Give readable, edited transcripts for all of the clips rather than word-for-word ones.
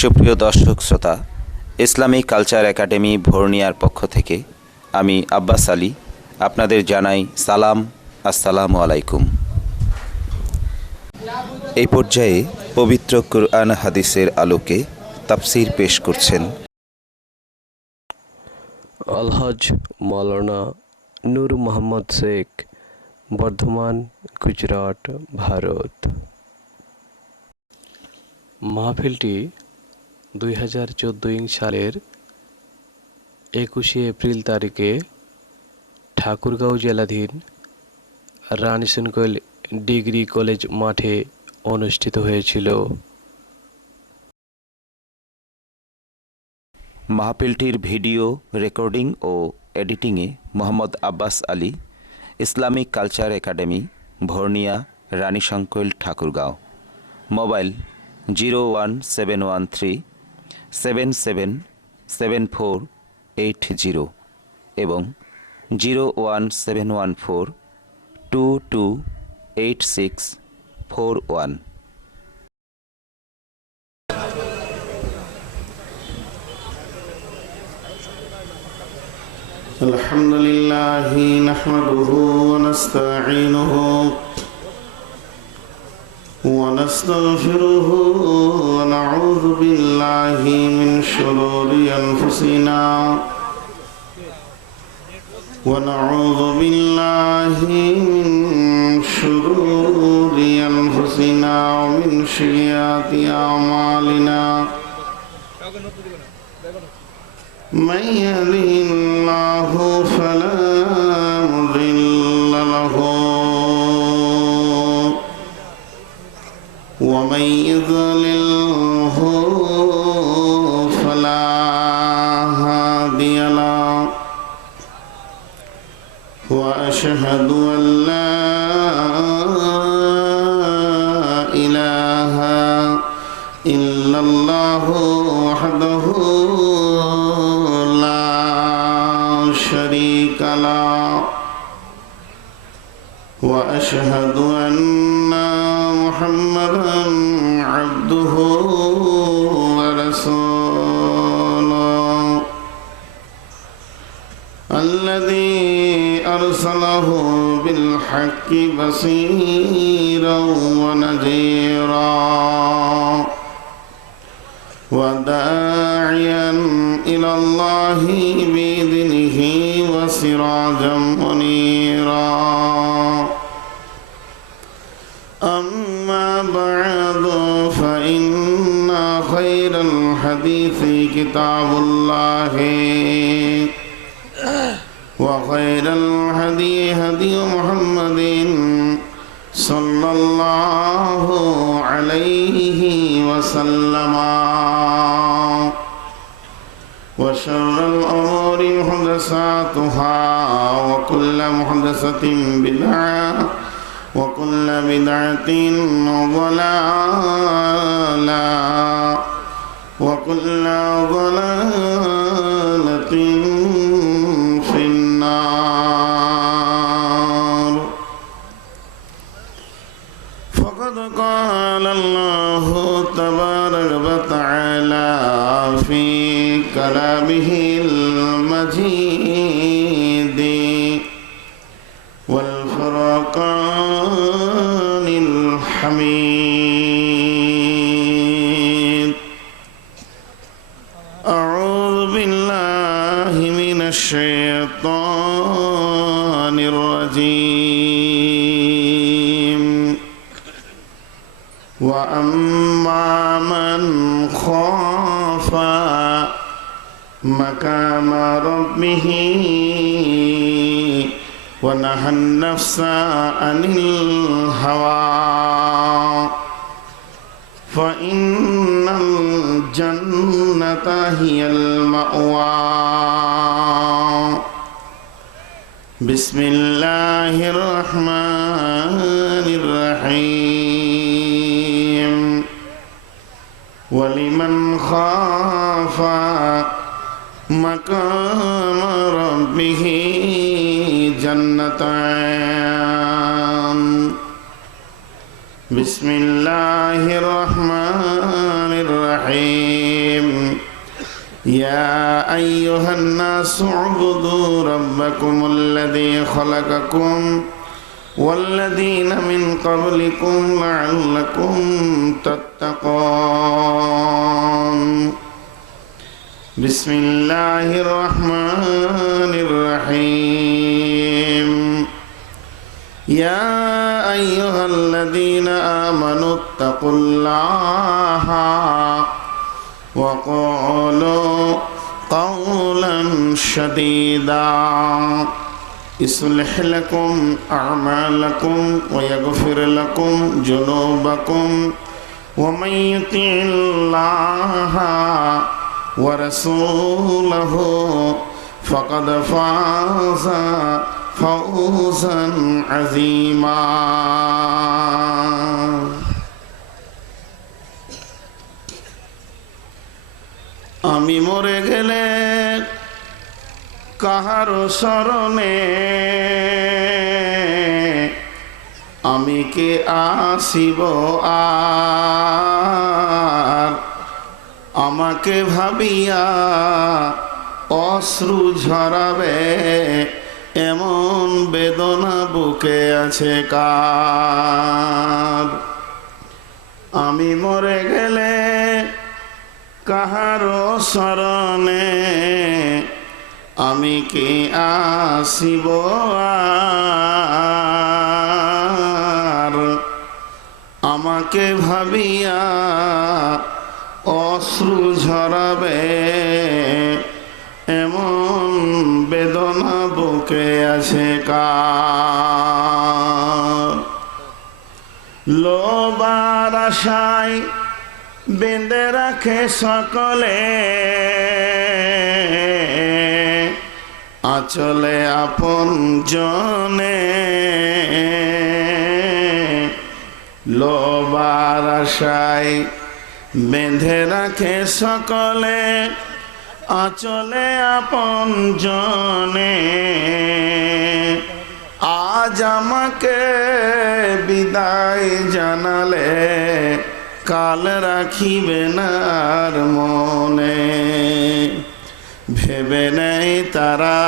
সুপ্রিয় দর্শক শ্রোতা, ইসলামিক কালচার একাডেমি ভোরনিয়ার পক্ষ থেকে আমি আব্বাস আলী আপনাদের জানাই সালাম, আসসালামু আলাইকুম। এই পর্যায়ে পবিত্র কুরআন হাদিসের আলোকে তাফসীর পেশ করছেন আলহাজ মাওলানা নূর মোহাম্মদ শেখ, বর্ধমান, গুজরাট, ভারত। মাহফিলটি 2014 সালের 21শে এপ্রিল তারিখে ঠাকুরগাঁও জেলাধীন রানীশঙ্কৈল ডিগ্রি কলেজ মাঠে অনুষ্ঠিত হয়েছিল। মাহফিলটির ভিডিও রেকর্ডিং ও এডিটিংয়ে Mohammad Abbas Ali, Islamic culture academy, Bhorniya, Ranisankail, Thakurgaon. Mobile 01713777480 এবং 01714228641। الحمد لله نحمده ونستعينه ونستغفره ونعوذ بالله من شرور أنفسنا ونعوذ بالله من شرور أنفسنا ومن سيئات أعمالنا من يهده الله فلا مضل له ومن يضلله فلا هادي له وأشهد أن لا إله إلا الله وحده شريك له وأشهد أن محمدا عبده ورسوله الذي أرسله بالحق بصيرا ونذيرا وداعيا إلى الله بإذنه وسراجا منيرا. أما بعد فإن خير الحديث كتاب الله وخير الهدي هدي محمد صلى الله عليه وسلم وشر الأمور محدثاتها وكل محدثة بدعة وكل بدعة ضلالة وكل ضلالة في النار. فقد قال الله تبارك وتعالى في كلامه المجيد والفرقان الحميد. أعوذ بالله من الشيطان الرجيم. وأما من خاف مقام ربه ونهى النفس عن الهوى فإن الجنة هي المأوى. بسم الله الرحمن الرحيم. ولمن خاف مقام ربه جنتان. بسم الله الرحمن الرحيم. يا أيها الناس اعبدوا ربكم الذي خلقكم والذين من قبلكم لعلكم تتقون بسم الله الرحمن الرحيم يا أيها الذين آمنوا اتقوا الله وقولوا قولا سديدا يصلح لكم أعمالكم ويغفر لكم ذنوبكم ومن يطع الله ورسوله فقد فاز فوزا عظيما আমি মরে গেলে কাহারো শরণে আমি কে আসিব আর আমাকে ভাবিয়া অশ্রু ঝরাবে এমন বেদনা বুকে আছে কার আমি মরে গেলে কাহারো শরণে আমি কি আসিব আর আমাকে ভাবিয়া অশ্রু ঝরাবে এমন বেদনা বুকে আছে কার লোবার আশায় বেঁধে রাখে সকলে আঁচলে আপন জনে লোবার আশায় বেঁধে রাখে সকলে আঁচলে আপন জনে আজ আমাকে বিদায় জানালে কাল রাখিবে না আর মনে ভেবে নেই তারা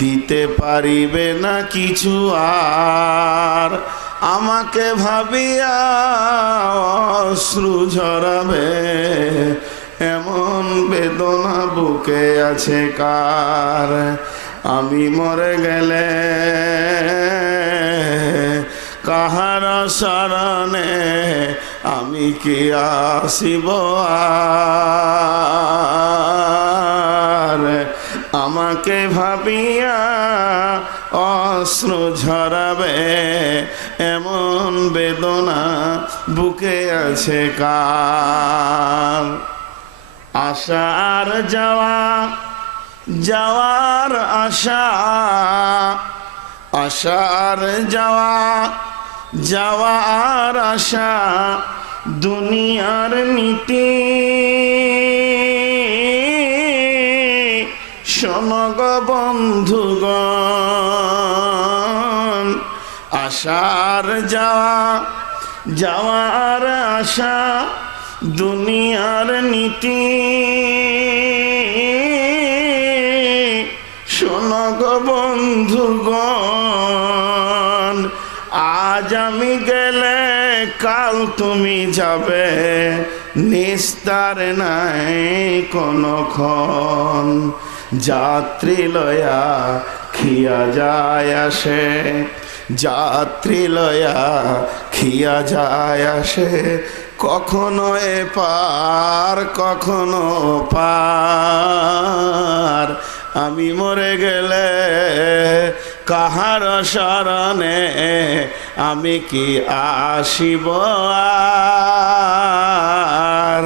দিতে পারিবে না কিছু আর আমাকে ভাবিয়া অশ্রু ঝরাবে এমন বেদনা বুকে আছে কার আমি মরে গেলে কাহার শরণে আমি কি আসিব আর আমাকে ভাবিয়া অশ্রু ঝরাবে এমন বেদনা বুকে আছে কার আশার যাওয়া যাওয়ার আশা আশার যাওয়া যাওয়ার আশা দুনিয়ার নীতি সমগ বন্ধুগণ আশার যাওয়া যাওয়ার আশা দুনিয়ার নীতি শোনগ বন্ধুগণ আজ আমি গেলে কাল তুমি যাবে নিস্তার নাই কোনক্ষণ যাত্রী লয়া খিয়া যায় আসে যাত্রী লয়া খিয়া যায় আসে কখনো এপার কখনো পার আমি মরে গেলে কাহার শরণে আমি কি আসিব আর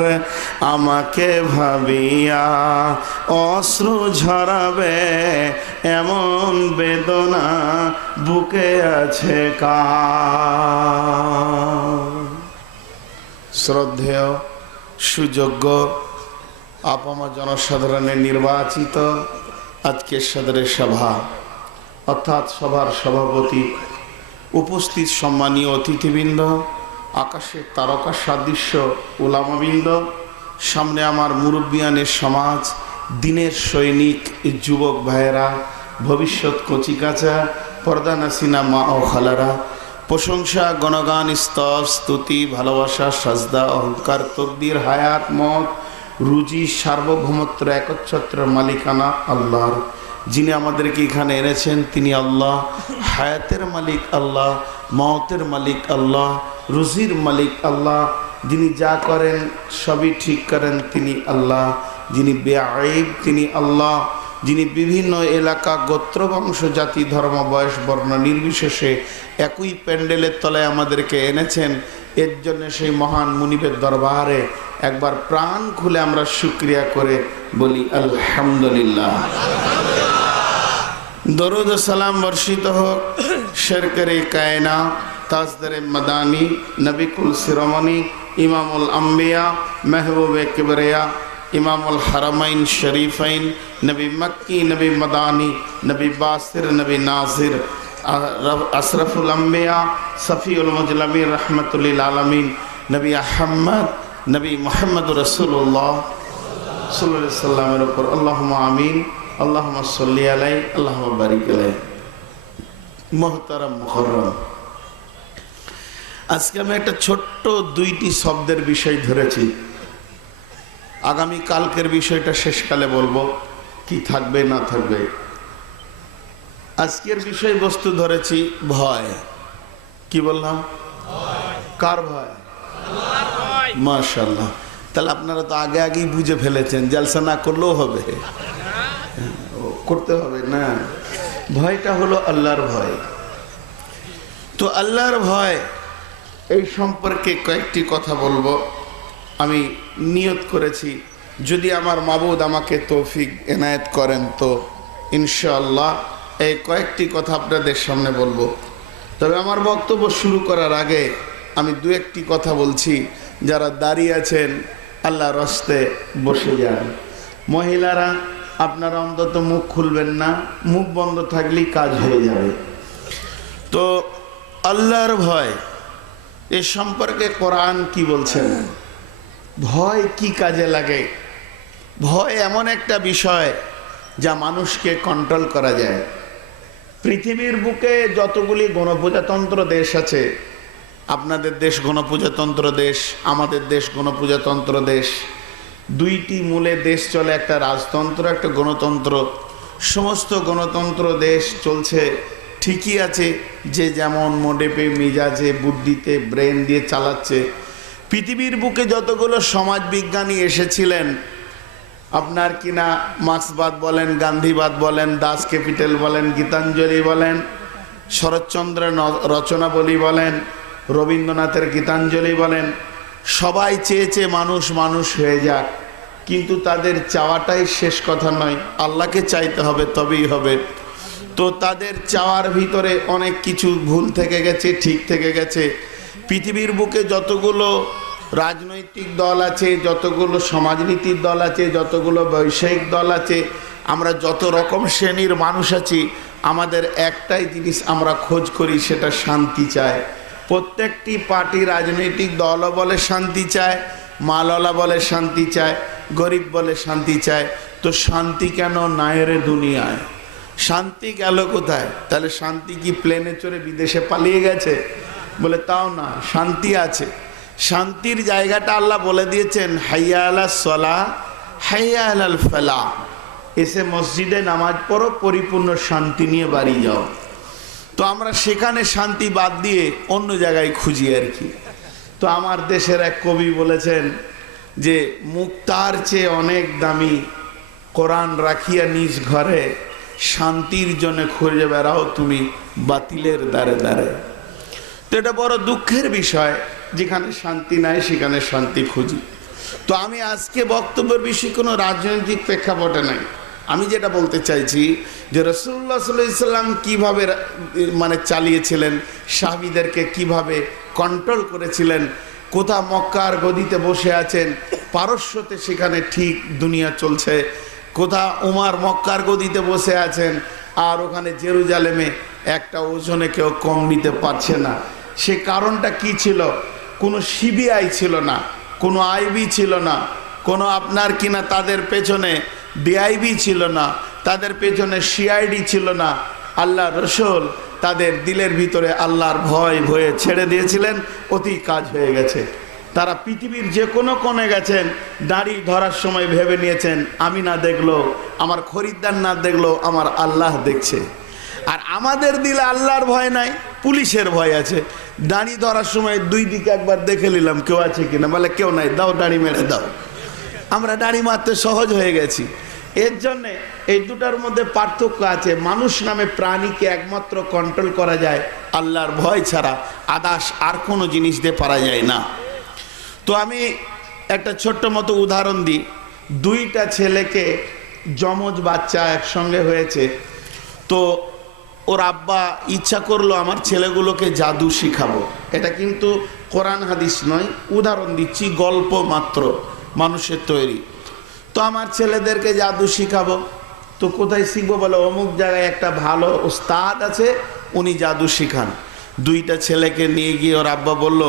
আমাকে ভাবিয়া অশ্রু ঝরাবে এমন বেদনা বুকে আছে কার শ্রদ্ধেয় সুযোগ্য আপামর জনসাধারণের নির্বাচিত আজকের সদরের সভা অর্থাৎ সভার সভাপতি উপস্থিত সম্মানীয় অতিথিবৃন্দ আকাশের তারকা সাদৃশ্য উলামাবৃন্দ সামনে আমার মুরব্বিয়ানের সমাজ, দিনের সৈনিক যুবক ভাইয়েরা, ভবিষ্যৎ কচিকাচা, পর্দা নাসিনা মা ও খালারা, প্রশংসা, গণগান, স্তব, স্তুতি, ভালোবাসা, সাজদা, অহংকার, তকদির, হায়াত, মত, রুজি, সার্বভৌমত্ব, একচ্ছত্রের মালিকানা আল্লাহর। যিনি আমাদেরকে এখানে এনেছেন তিনি আল্লাহ, হায়াতের মালিক আল্লাহ, মতের মালিক আল্লাহ, রুজির মালিক আল্লাহ। যিনি যা করেন সবই ঠিক করেন তিনি আল্লাহ। যিনি বেআইব তিনি আল্লাহ। যিনি বিভিন্ন এলাকা, গোত্র, বংশ, জাতি, ধর্ম, বয়স, বর্ণ নির্বিশেষে একই প্যান্ডেলের তলায় আমাদেরকে এনেছেন, এর জন্য সেই মহান মুনিবের দরবারে একবার প্রাণ খুলে আমরা শুকরিয়া করে বলি আলহামদুলিল্লাহ। দরুদ ও সালাম বর্ষিত হোক শেরকারে কায়না, তাজদারে মাদানী, নবী কুল শিরোমণি, ইমামুল আম্বিয়া, মেহবুবে কিবরিয়া, ইমামুল হারামাইন শরীফাইন, নবী মক্কি, নবী মাদানী, নবী বাসির, নবী নাজির, আশরাফুল আম্বিয়া, সফিউল মুজলামিন, রহমতুল্লিল আলমিন, নবী আহম্মদ, নবী মোহাম্মদ রসুল্লাহ সাল্লাল্লাহু আলাইহি সাল্লামের উপর আল্লাহুম্মা আমিন, আল্লাহুম্মা সাল্লি আলাইহি, আল্লাহুম্মা বারিক আলাইহি। মুহতারাম মুকররম, আজকে আমি একটা ছোট্ট দুইটি শব্দের বিষয় ধরেছি। আগামী কালকের বিষয়টা শেষকালে বলবো, কি থাকবে না থাকবে। আজকের বিষয়বস্তু ধরেছি ভয়। কি বললাম? কার ভয়? মাশাআল্লাহ। তাহলে আপনারা তো আগে আগেই বুঝে ফেলেছেন, জলসা না করলেও হবে, করতে হবে না। ভয়টা হলো আল্লাহর ভয়। তো আল্লাহর ভয় এই সম্পর্কে কয়েকটি কথা বলবো। আমি নিয়ত করেছি যদি আমার মাবুদ আমাকে তৌফিক এনায়েত করেন তো ইনশাআল্লাহ এই কয়েকটি কথা আপনাদের সামনে বলবো। তবে আমার বক্তব্য শুরু করার আগে আমি দু একটি কথা বলছি। যারা দাঁড়িয়ে আছেন আল্লাহর রাস্তে বসে যান। মহিলারা আপনারা অন্তত মুখ খুলবেন না, মুখ বন্ধ থাকলেই কাজ হয়ে যাবে। তো আল্লাহর ভয় এ সম্পর্কে কোরআন কি বলছেন? ভয় কি কাজে লাগে? ভয় এমন একটা বিষয় যা মানুষকে কন্ট্রোল করা যায়। পৃথিবীর বুকে যতগুলি গণপ্রজাতন্ত্র দেশ আছে, আপনাদের দেশ গণপ্রজাতন্ত্র দেশ, আমাদের দেশ গণপ্রজাতন্ত্র দেশ, দুইটি মূলে দেশ চলে, একটা রাজতন্ত্র, একটা গণতন্ত্র। সমস্ত গণতন্ত্র দেশ চলছে ঠিকই আছে, যে যেমন মোডেপে, মিজাজে, বুদ্ধিতে, ব্রেন দিয়ে চালাচ্ছে। পৃথিবীর বুকে যতগুলো সমাজবিজ্ঞানী এসেছিলেন, আপনার কিনা মার্ক্সবাদ বলেন, গান্ধীবাদ বলেন, দাস ক্যাপিটাল বলেন, গীতাঞ্জলি বলেন, শরৎচন্দ্রের রচনাবলী বলেন, রবীন্দ্রনাথের গীতাঞ্জলি বলেন, সবাই চেয়েছে মানুষ মানুষ হয়ে যাক। কিন্তু তাদের চাওয়াটাই শেষ কথা নয়, আল্লাহকে চাইতে হবে, তবেই হবে। তো তাদের চাওয়ার ভিতরে অনেক কিছু ভুল থেকে গেছে, ঠিক থেকে গেছে। পৃথিবীর বুকে যতগুলো রাজনৈতিক দল আছে, যতগুলো সমাজনীতির দল আছে, যতগুলো বৈষয়িক দল আছে, আমরা যত রকম শ্রেণীর মানুষ আছি, আমাদের একটাই জিনিস আমরা খোঁজ করি, সেটা শান্তি চায়। প্রত্যেকটি পার্টি, রাজনৈতিক দলও বলে শান্তি চায়, মালওয়ালা বলে শান্তি চায়, গরিব বলে শান্তি চায়। তো শান্তি কেন নাই রে দুনিয়ায়? শান্তি গেল কোথায়? তাহলে শান্তি কি প্লেনে চড়ে বিদেশে পালিয়ে গেছে? বলে তাও না, শান্তি আছে। শান্তির জায়গাটা আল্লাহ বলে দিয়েছেন, হাইয়া আলাস সালাহ, হাইয়া আলাল ফালাহ। এসে মসজিদে নামাজ পড়ো, পরিপূর্ণ শান্তি নিয়ে বাড়ি যাও। তো আমরা সেখানে শান্তি বাদ দিয়ে অন্য জায়গায় খুঁজি আর কি। তো আমার দেশের এক কবি বলেছেন যে মুক্তার চেয়ে অনেক দামি কোরআন রাখিয়া নিজ ঘরে, শান্তির জন্য খুঁজে বেড়াও তুমি বাতিলের দ্বারে দ্বারে। তো এটা বড় দুঃখের বিষয়, যেখানে শান্তি নাই সেখানে শান্তি খুঁজি। তো আমি আজকে বক্তব্যের বিষয় কোনো রাজনৈতিক প্রেক্ষাপটে নাই। আমি যেটা বলতে চাইছি যে রাসূলুল্লাহ সাল্লাল্লাহু আলাইহি সাল্লাম কীভাবে চালিয়েছিলেন, সাহাবীদেরকে কিভাবে কন্ট্রোল করেছিলেন। কোথা মক্কার গদিতে বসে আছেন, পারস্যতে সেখানে ঠিক দুনিয়া চলছে। কোথা উমার মক্কার গদিতে বসে আছেন, আর ওখানে জেরুজালেমে একটা ওজনে কেউ কম নিতে পারছে না। সে কারণটা কি ছিল? কোনো সিবিআই ছিল না, কোনো আইবি ছিল না, কোনো আপনার কিনা তাদের পেছনে ডিআইবি ছিল না, তাদের পেছনে সিআইডি ছিল না। আল্লাহ রসুল তাদের দিলের ভিতরে আল্লাহর ভয় ভয়ে ছেড়ে দিয়েছিলেন, অতি কাজ হয়ে গেছে। তারা পৃথিবীর যে কোনো কোণে গেছেন, দাড়ি ধরার সময় ভেবে নিয়েছেন আমি না দেখলো, আমার খরিদ্দার না দেখলো, আমার আল্লাহ দেখছে। আর আমাদের দিলে আল্লাহর ভয় নাই, পুলিশের ভয় আছে। দাড়ি ধরার সময় দুই দিকে একবার দেখে নিলাম কেউ আছে কিনা, বলে কেউ নাই, দাও দাড়ি মেরে দাও। আমরা দাড়ি মারতে সহজ হয়ে গেছি। এর জন্যে এই দুটার মধ্যে পার্থক্য আছে। মানুষ নামে প্রাণীকে একমাত্র কন্ট্রোল করা যায় আল্লাহর ভয় ছাড়া, আদাস আর কোনো জিনিস দিয়ে পারা যায় না। তো আমি একটা ছোট্ট মতো উদাহরণ দিই। দুইটা ছেলেকে যমজ বাচ্চা একসঙ্গে হয়েছে, তো ওর আব্বা ইচ্ছা করলো আমার ছেলেগুলোকে জাদু শিখাবো। এটা কিন্তু কোরআন হাদিস নয়, উদাহরণ দিচ্ছি, গল্প মাত্র, মানুষের তৈরি। তো আমার ছেলেদেরকে জাদু শিখাবো, তো কোথায় শিখবো? বলে অমুক জায়গায় একটা ভালো ওস্তাদ আছে, উনি জাদু শিখান। দুইটা ছেলেকে নিয়ে গিয়ে ওর আব্বা বলল,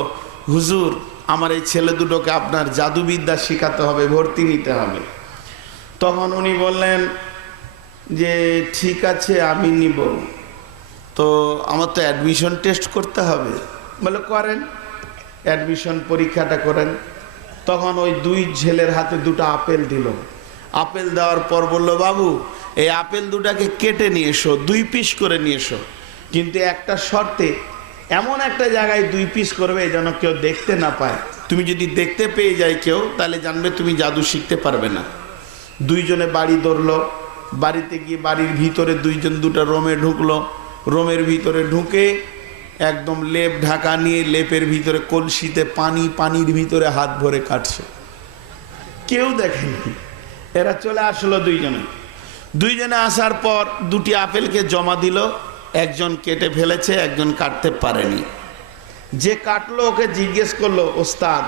হুজুর আমার এই ছেলে দুটোকে আপনার জাদুবিদ্যা শেখাতে হবে, ভর্তি নিতে হবে। তখন উনি বললেন যে ঠিক আছে আমি নিব, তো আমার তো অ্যাডমিশন টেস্ট করতে হবে। বলে করেন, অ্যাডমিশন পরীক্ষাটা করেন। তখন ওই দুই ছেলের হাতে দুটো আপেল দিল। আপেল দেওয়ার পর বলল, বাবু এই আপেল দুটাকে কেটে নিয়ে এসো, 2 পিস করে নিয়ে এসো, কিন্তু একটা শর্তে, এমন একটা জায়গায় 2 পিস করবে যেন কেউ দেখতে না পায়। তুমি যদি দেখতে পেয়ে যায় কেউ, তাহলে জানবে তুমি জাদু শিখতে পারবে না। দুইজনে বাড়ি ধরলো, বাড়িতে গিয়ে বাড়ির ভিতরে দুইজন দুটো রোমে ঢুকলো। রোমের ভিতরে ঢুকে একদম লেপ ঢাকা নিয়ে লেপের ভিতরে কলসিতে পানি, পানির ভিতরে হাত ভরে কাটছে, কেউ দেখেনি। এরা চলে আসলো দুইজনে আসার পর দুটি আপেলকে জমা দিল। একজন কেটে ফেলেছে, একজন কাটতে পারেনি। যে কাটলো ওকে জিজ্ঞেস করলো, ওস্তাদ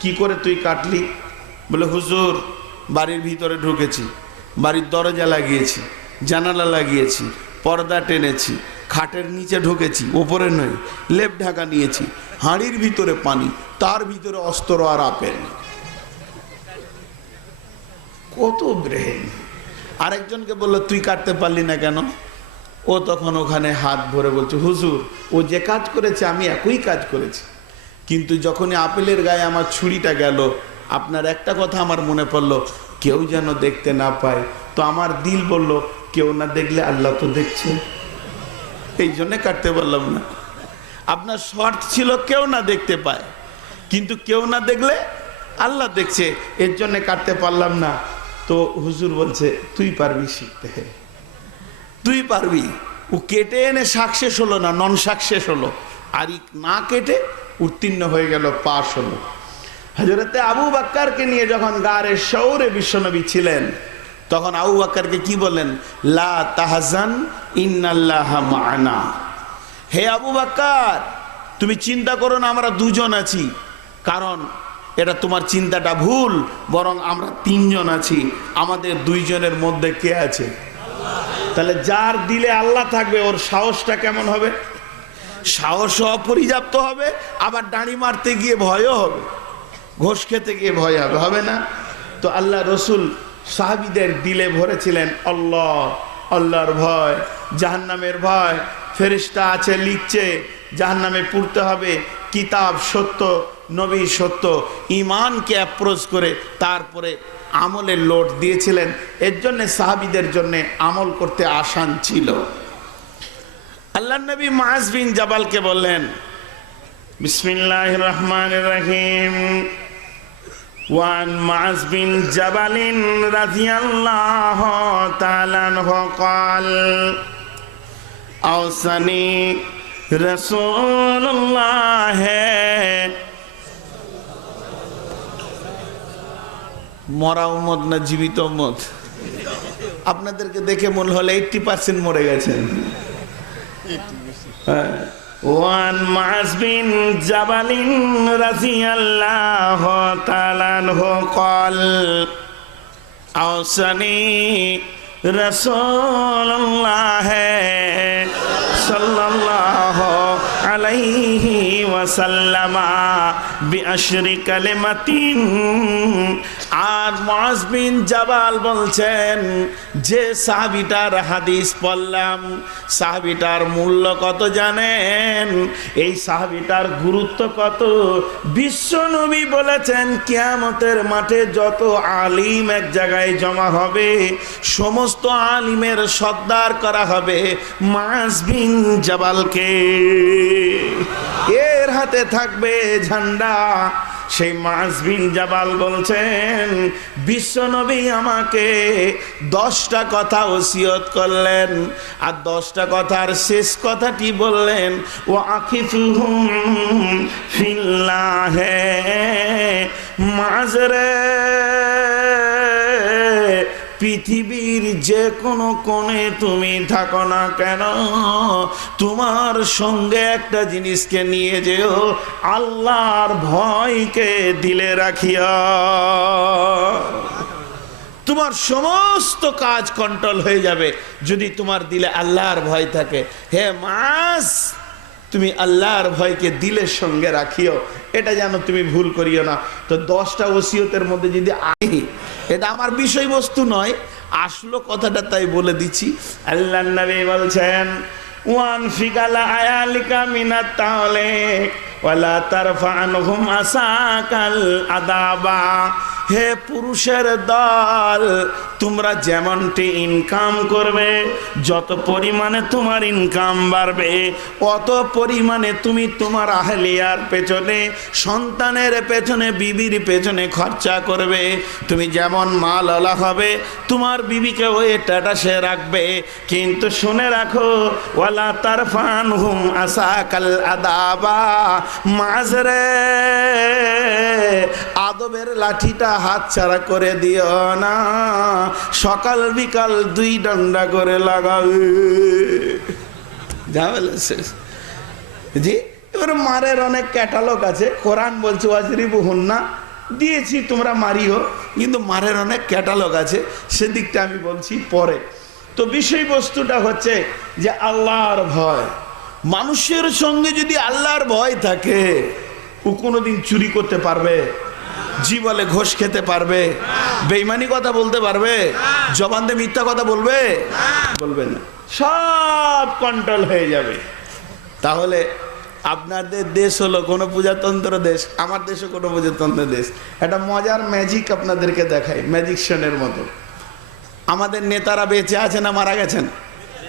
কি করে তুই কাটলি? বলে হুজুর বাড়ির ভিতরে ঢুকেছি, বাড়ির দরজা লাগিয়েছি, জানালা লাগিয়েছি, পর্দা টেনেছি, খাটের নিচে ঢুকেছি, ওপরে নয়, লেপ ঢাকা নিয়েছি, হাঁড়ির ভিতরে পানি, তার ভিতরে অস্ত্র আর আপেল। কত ব্রেন! আরেকজনকে বললো তুই কাটতে পারলি না কেন? ও তখন ওখানে হাত ভরে বলছে, হুজুর ও যে কাজ করেছে আমি একই কাজ করেছি, কিন্তু যখনই আপেলের গায়ে আমার ছুরিটা গেল, আপনার একটা কথা আমার মনে পড়লো, কেউ যেন দেখতে না পায়। তো আমার দিল বলল কেউ না দেখলে আল্লাহ তো দেখছে, এই জন্যে কাটতে পারলাম না। আপনার শর্ত ছিল কেউ না দেখতে পায়, কিন্তু কেউ না দেখলে আল্লাহ দেখছে, এর জন্যে কাটতে পারলাম না। তো হুজুর বলছে তুই পারবি শিখতে, তুই পারবি। ও কেটে এনে সাকসেস হলো না, নন সাকসেস হলো, আর না কেটে উত্তীর্ণ হয়ে গেল, পাশ হলো। হযরতে আবু বকরকে নিয়ে যখন গারে সৌরে বিশ্বনবী ছিলেন, তখন আবু বকরকে কি বলেন? লা তাহজান ইন্নাল্লাহা মা'ানা। হে আবু বকর তুমি চিন্তা করো না, আমরা দুজন আছি। কারণ এটা তোমার চিন্তাটা ভুল, বরং আমরা 3 জন আছি, আমাদের 2 জনের মধ্যে কে আছে? তাহলে যার দিলে আল্লাহ থাকবে ওর সাহসটা কেমন হবে? সাহস অপর্যাপ্ত হবে, আবার দাড়ি মারতে গিয়ে ভয়ও হবে, ঘোষ খেতে গিয়ে ভয় হবে, হবে না? তো আল্লাহ রসুল সাহাবীদের দিলে ভরেছিলেন আল্লাহ, আল্লাহর ভয়, জাহান্নামের ভয়। ফেরেশতা আছে লিখছে জাহান্নামে পুড়তে হবে, কিতাব সত্য, নবী সত্য, ঈমানকে অ্যাপ্রোচ করে তারপরে আমলের লোড দিয়েছিলেন। এর জন্য সাহাবীদের জন্য আমল করতে আসান ছিল। আল্লাহ নবী মুআজ বিন জাবালকে বললেন, বিসমিল্লাহির রহমানির রহিম, ওয়ান মুআজ বিন জাবালিন রাদিয়াল্লাহু তাআলা আনহু قال আওসানি রাসূলুল্লাহ। মরা উম্মত না জীবিত উম্মত? আপনাদেরকে দেখে মনে হলো 80% মরে গেছেন। ওয়ান মুআজ বিন জাবালিন রাদিয়াল্লাহু তাআলা আনহু قال আওসানি রাসূলুল্লাহ সাল্লাল্লাহু আলাইহি ওয়াসাল্লাম বিআশরি কালিমাতিন। আর মুআজ বিন জাবাল বলছেন, যে সাহাবীটার হাদিস পড়লাম, সাহাবীটার মূল্য কত জানেন? এই সাহাবীটার গুরুত্ব কত? বিশ্ব নবী বলেছেন, কিয়ামতের মাঠে যত আলিম এক জায়গায় জমা হবে, সমস্ত আলিমের সর্দার করা হবে মুআজ বিন জাবালকে। এর হাতে থাকবে ঝান্ডা। সেই মুআজ বিন জাবাল বলছেন, বিশ্বনবী আমাকে 10টা কথা ওসিয়ত করলেন, আর 10টা কথার শেষ কথাটি বললেন, ওয়া আখিফুহুম ফিল্লাহ। মুআজ রে, পৃথিবীর যে কোনো কোণে তুমি থাকো না কেন, তোমার সঙ্গে একটা জিনিসকে নিয়ে যেও, আল্লাহর ভয়কে দিলে রাখিয়া। তোমার সমস্ত কাজ কন্ট্রোল হয়ে যাবে যদি তোমার দিলে আল্লাহর ভয় থাকে। হে মুআজ, তুমি আল্লাহর ভয়কে দিলের সঙ্গে রাখিও, এটা যেন তুমি ভুল করিও না। তো 10টা ওসিয়তের মধ্যে যদি এটা আমার বিষয়বস্তু নয়, আসলো কথাটা তাই বলে দিচ্ছি। আল্লাহর নবী বলছেন, ওয়ান ফিকালা আয়ালিকা মিনাত তাওলিক ওয়ালা তারফা আনহুম আসাকাল আদাবা। হে পুরুষের দল, তোমরা যেমনটি ইনকাম করবে, যত পরিমাণে তোমার ইনকাম বাড়বে, অত পরিমাণে তুমি তোমার আহলিয়ার পেছনে, সন্তানের পেছনে, বিবির পেছনে খরচা করবে। তুমি যেমন মালওয়ালা হবে, তোমার বিবিকে ওই স্ট্যাটাসে রাখবে। কিন্তু শুনে রাখো, ওয়ালা তারফানহুম আসাকাল আদাবা। মাঝরে আদবের লাঠিটা হাত ছাড়া করে দিও না, সকাল বিকাল 2 ডান্ডা করে লাগাবে। ঝামেলা শেষ। জি, এবার মারের অনেক ক্যাটালগ আছে। কোরআন বলছে ওয়াজরিবুহুন্না, দিয়েছি তোমরা মারিও, কিন্তু মারের অনেক ক্যাটালগ আছে, সেদিকটা আমি বলছি পরে। তো বিষয়বস্তুটা হচ্ছে যে আল্লাহর ভয়। মানুষের সঙ্গে যদি আল্লাহর ভয় থাকে, ও কোনোদিন চুরি করতে পারবে? জি বলে ঘোষ খেতে পারবে? বেঈমানি কথা বলতে পারবে? জবান দিয়ে মিথ্যা কথা বলবে? বলবে না, সব কন্ট্রোল হয়ে যাবে। তাহলে আপনাদের দেশ হলো কোনো পূজাতন্ত্র দেশ, আমার দেশও কোনো পূজাতন্ত্র দেশ। একটা মজার ম্যাজিক আপনাদেরকে দেখাই, ম্যাজিক শোনের মতো। আমাদের নেতারা বেঁচে আছেন না মারা গেছেন?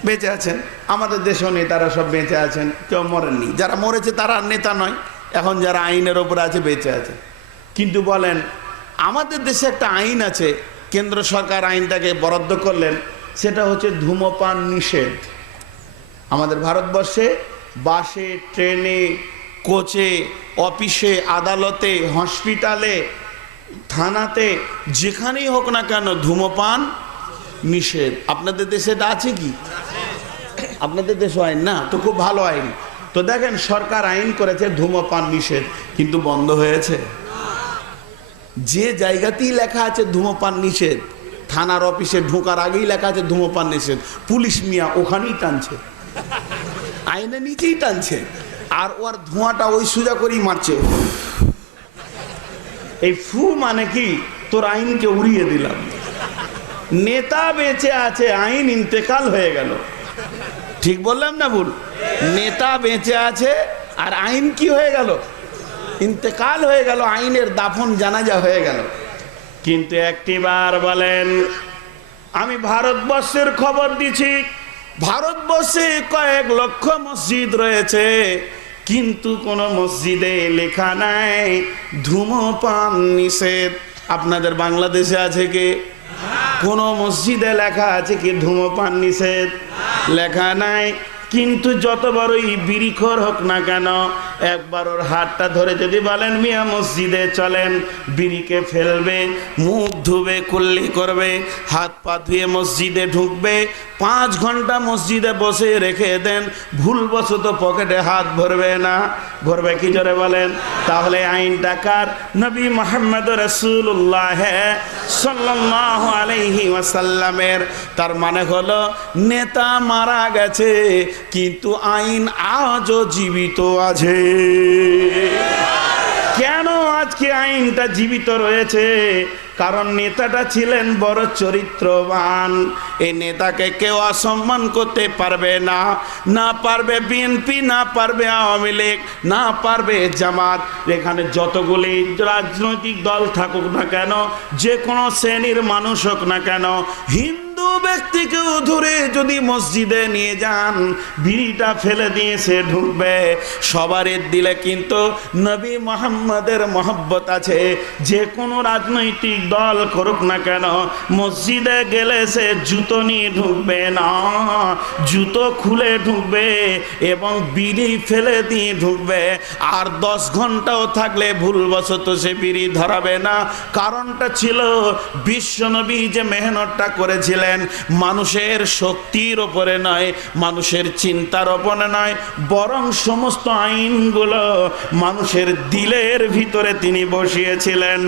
বেঁচে আছেন। আমাদের দেশেও নেতারা সব বেঁচে আছেন, কেউ মরেননি। যারা মরেছে তারা নেতা নয়, এখন যারা আইনের ওপর আছে বেঁচে আছে। কিন্তু বলেন, আমাদের দেশে একটা আইন আছে, কেন্দ্র সরকার আইনটাকে বরাদ্দ করলেন, সেটা হচ্ছে ধূমপান নিষেধ। আমাদের ভারতবর্ষে বাসে, ট্রেনে, কোচে, অফিসে, আদালতে, হসপিটালে, থানাতে, যেখানেই হোক না কেন ধূমপান নিষেধ। আপনাদের দেশে এটা আছে কি? আপনাদের দেশে আইন না তো, খুব ভালো আইন। তো দেখেন, সরকার আইন করেছে ধূমপান নিষেধ, কিন্তু বন্ধ হয়েছে। যে জায়গাতেই লেখা আছে ধূমপান নিষেধ, থানার অফিসে ঢোকার আগেই লেখা আছে ধূমপান নিষেধ, পুলিশ মিয়া ওখানেই টানছে, আইনের নিচেই টানছে, আর ওর ধোঁয়াটা ওই সোজা করেই মারছে। এই ফু মানে কি? তোর আইনকে উড়িয়ে দিলাম। নেতা বেঁচে আছে, আইন ইন্তেকাল হয়ে গেল। ঠিক বললাম না ভুল? নেতা বেঁচে আছে আর আইন কি হয়ে গেল? ইন্তেকাল হয়ে গেল, আইনের দাফন জানাজা হয়ে গেল। কিন্তু একটিবার বলেন, আমি ভারতবর্ষের খবর দিচ্ছি, ভারতবর্ষে কয়েক লক্ষ মসজিদ রয়েছে, কিন্তু কোন মসজিদে লেখা নাই ধূমপান নিষেধ। আপনাদের বাংলাদেশে আছে কি? কোন মসজিদে লেখা আছে কি ধূমপান নিষেধ? লেখা নাই। কিন্তু যত বড়ই বিড়িখোর হোক না কেন, একবার ওর হাতটা ধরে যদি বলেন মিয়া মসজিদে চলেন, বিড়িকে ফেলবে, মুখ ধুবে, কুল্লি করবে, হাত পা ধুয়ে মসজিদে ঢুকবে, 5 ঘন্টা মসজিদে বসে রেখে দেন, ভুলবশত পকেটে হাত ভরবে না। ভরবে কি জোরে বলেন? তাহলে আইনটা কার? নবী মুহাম্মদ রাসূলুল্লাহ সাল্লাল্লাহু আলাইহি ওয়াসাল্লামের। তার মানে হলো, নেতা মারা গেছে কিন্তু আইন আজও জীবিত আছে। কেন আজকে আইনটা জীবিত রয়েছে, কারণ নেতাটা ছিলেন বড় চরিত্রবান। এই নেতাকে কেউ অসম্মান করতে পারবে না, না পারবে বিএনপি, না পারবে আওয়ামী লীগ, না পারবে জামাত। এখানে যতগুলি রাজনৈতিক দল থাকুক না কেন, যে কোনো শ্রেণীর মানুষ হোক না কেন, হিন্দু ব্যক্তিকেও ধরে যদি মসজিদে নিয়ে যান, বিড়িটা ফেলে দিয়ে সে ঢুকবে। সবারের দিলে কিন্তু নবী মুহাম্মদের মহব্বত আছে। যে কোনো রাজনৈতিক দল করুক না কেন, মসজিদে গেলে সে জুতো নিয়ে ঢুকবে না, জুতো খুলে ঢুকবে এবং বিড়ি ফেলে দিয়ে ঢুকবে। আর 10 ঘন্টাও থাকলে ভুলবশত সে বিড়ি ধরাবে না। কারণটা ছিল বিশ্বনবী যে মেহনতটা করেছিলেন মানুষের শক্তির ওপরে নয়, মানুষের চিন্তার ওপরে নয়, বরং সমস্ত আইনগুলো মানুষের দিলের ভিতরে তিনি বসিয়েছিলেন।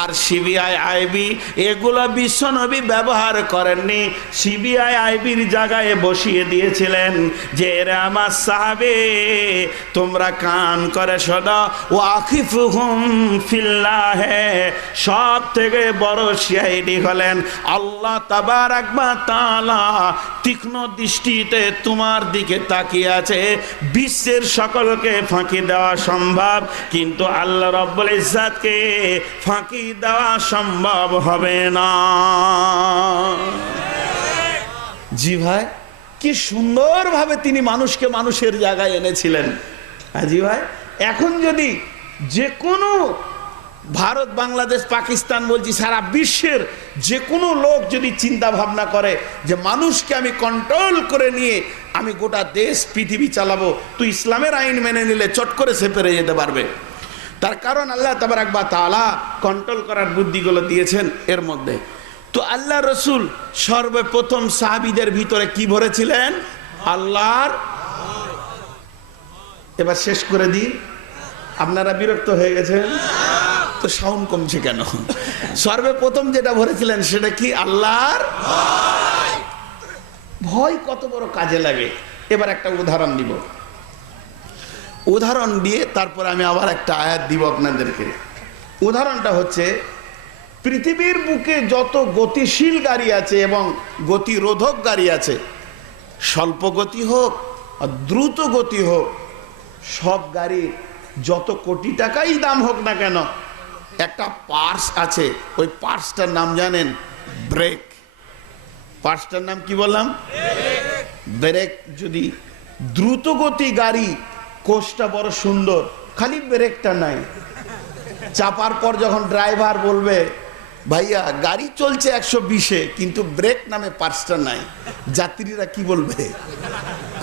আর সিবিআই, আইবি এগুলো বিশ্বনবী ব্যবহার করেননি, সিবিআই আইবির জায়গায় বসিয়ে দিয়েছিলেন যে এরা আমার সাহাবে, তোমরা কান করে শোনো। ওয়াকিফুহুম ফিল্লাহে, সব থেকে বড় সিআইডি হলেন আল্লাহ তাবারাক ওয়া তাআলা। তীক্ষ্ণ দৃষ্টিতে তোমার দিকে তাকিয়ে আছে। বিশ্বের সকলকে ফাঁকি দেওয়া সম্ভব, কিন্তু আল্লাহ রাব্বুল ইজ্জাতকে ফাঁকি দেওয়া সম্ভব হবে না। জি ভাই, কি সুন্দরভাবে তিনি মানুষকে মানুষের জায়গায় এনেছিলেন। জি ভাই, এখন যদি যে কোনো ভারত, বাংলাদেশ, পাকিস্তান বলছি, সারা বিশ্বের যে কোনো লোক যদি চিন্তা ভাবনা করে যে মানুষকে আমি কন্ট্রোল করে নিয়ে আমি গোটা দেশ পৃথিবী চালাবো, তো ইসলামের আইন মেনে নিলে চট করে সে পেরে যেতে পারবে। তার কারণ আল্লাহ তাবারাক ওয়া তাআলা কন্ট্রোল করার বুদ্ধিগুলো দিয়েছেন এর মধ্যে। তো আল্লাহ রসুল সর্বপ্রথম সাহাবীদের ভিতরে কি ভরেছিলেন? আল্লাহর। এবার শেষ করে দিই, আপনারা বিরক্ত হয়ে গেছেন তো সাউন্ড কমছে কেন? সর্বপ্রথম যেটা ভরেছিলেন সেটা কি? আল্লাহর ভয়। কত বড় কাজে লাগে। এবার একটা উদাহরণ দিব, উদাহরণ দিয়ে তারপর আমি আবার একটা আয়াত দিব আপনাদেরকে। উদাহরণটা হচ্ছে, পৃথিবীর বুকে যত গতিশীল গাড়ি আছে এবং গতিরোধক গাড়ি আছে, স্বল্প গতি হোক আর দ্রুত গতি হোক, সব গাড়ির যত কোটি টাকাই দাম হোক না কেন, একটা পার্টস আছে। ওই পার্টসটার নাম জানেন? ব্রেক। পার্টসটার নাম কি বললাম? ব্রেক। যদি দ্রুতগতি গাড়ি, কোচটা বড় সুন্দর, খালি ব্রেকটা নাই, চাপার পর যখন ড্রাইভার বলবে ভাইয়া গাড়ি চলছে 120-এ, কিন্তু ব্রেক নামে পার্টসটা নাই, যাত্রীরা কি বলবে?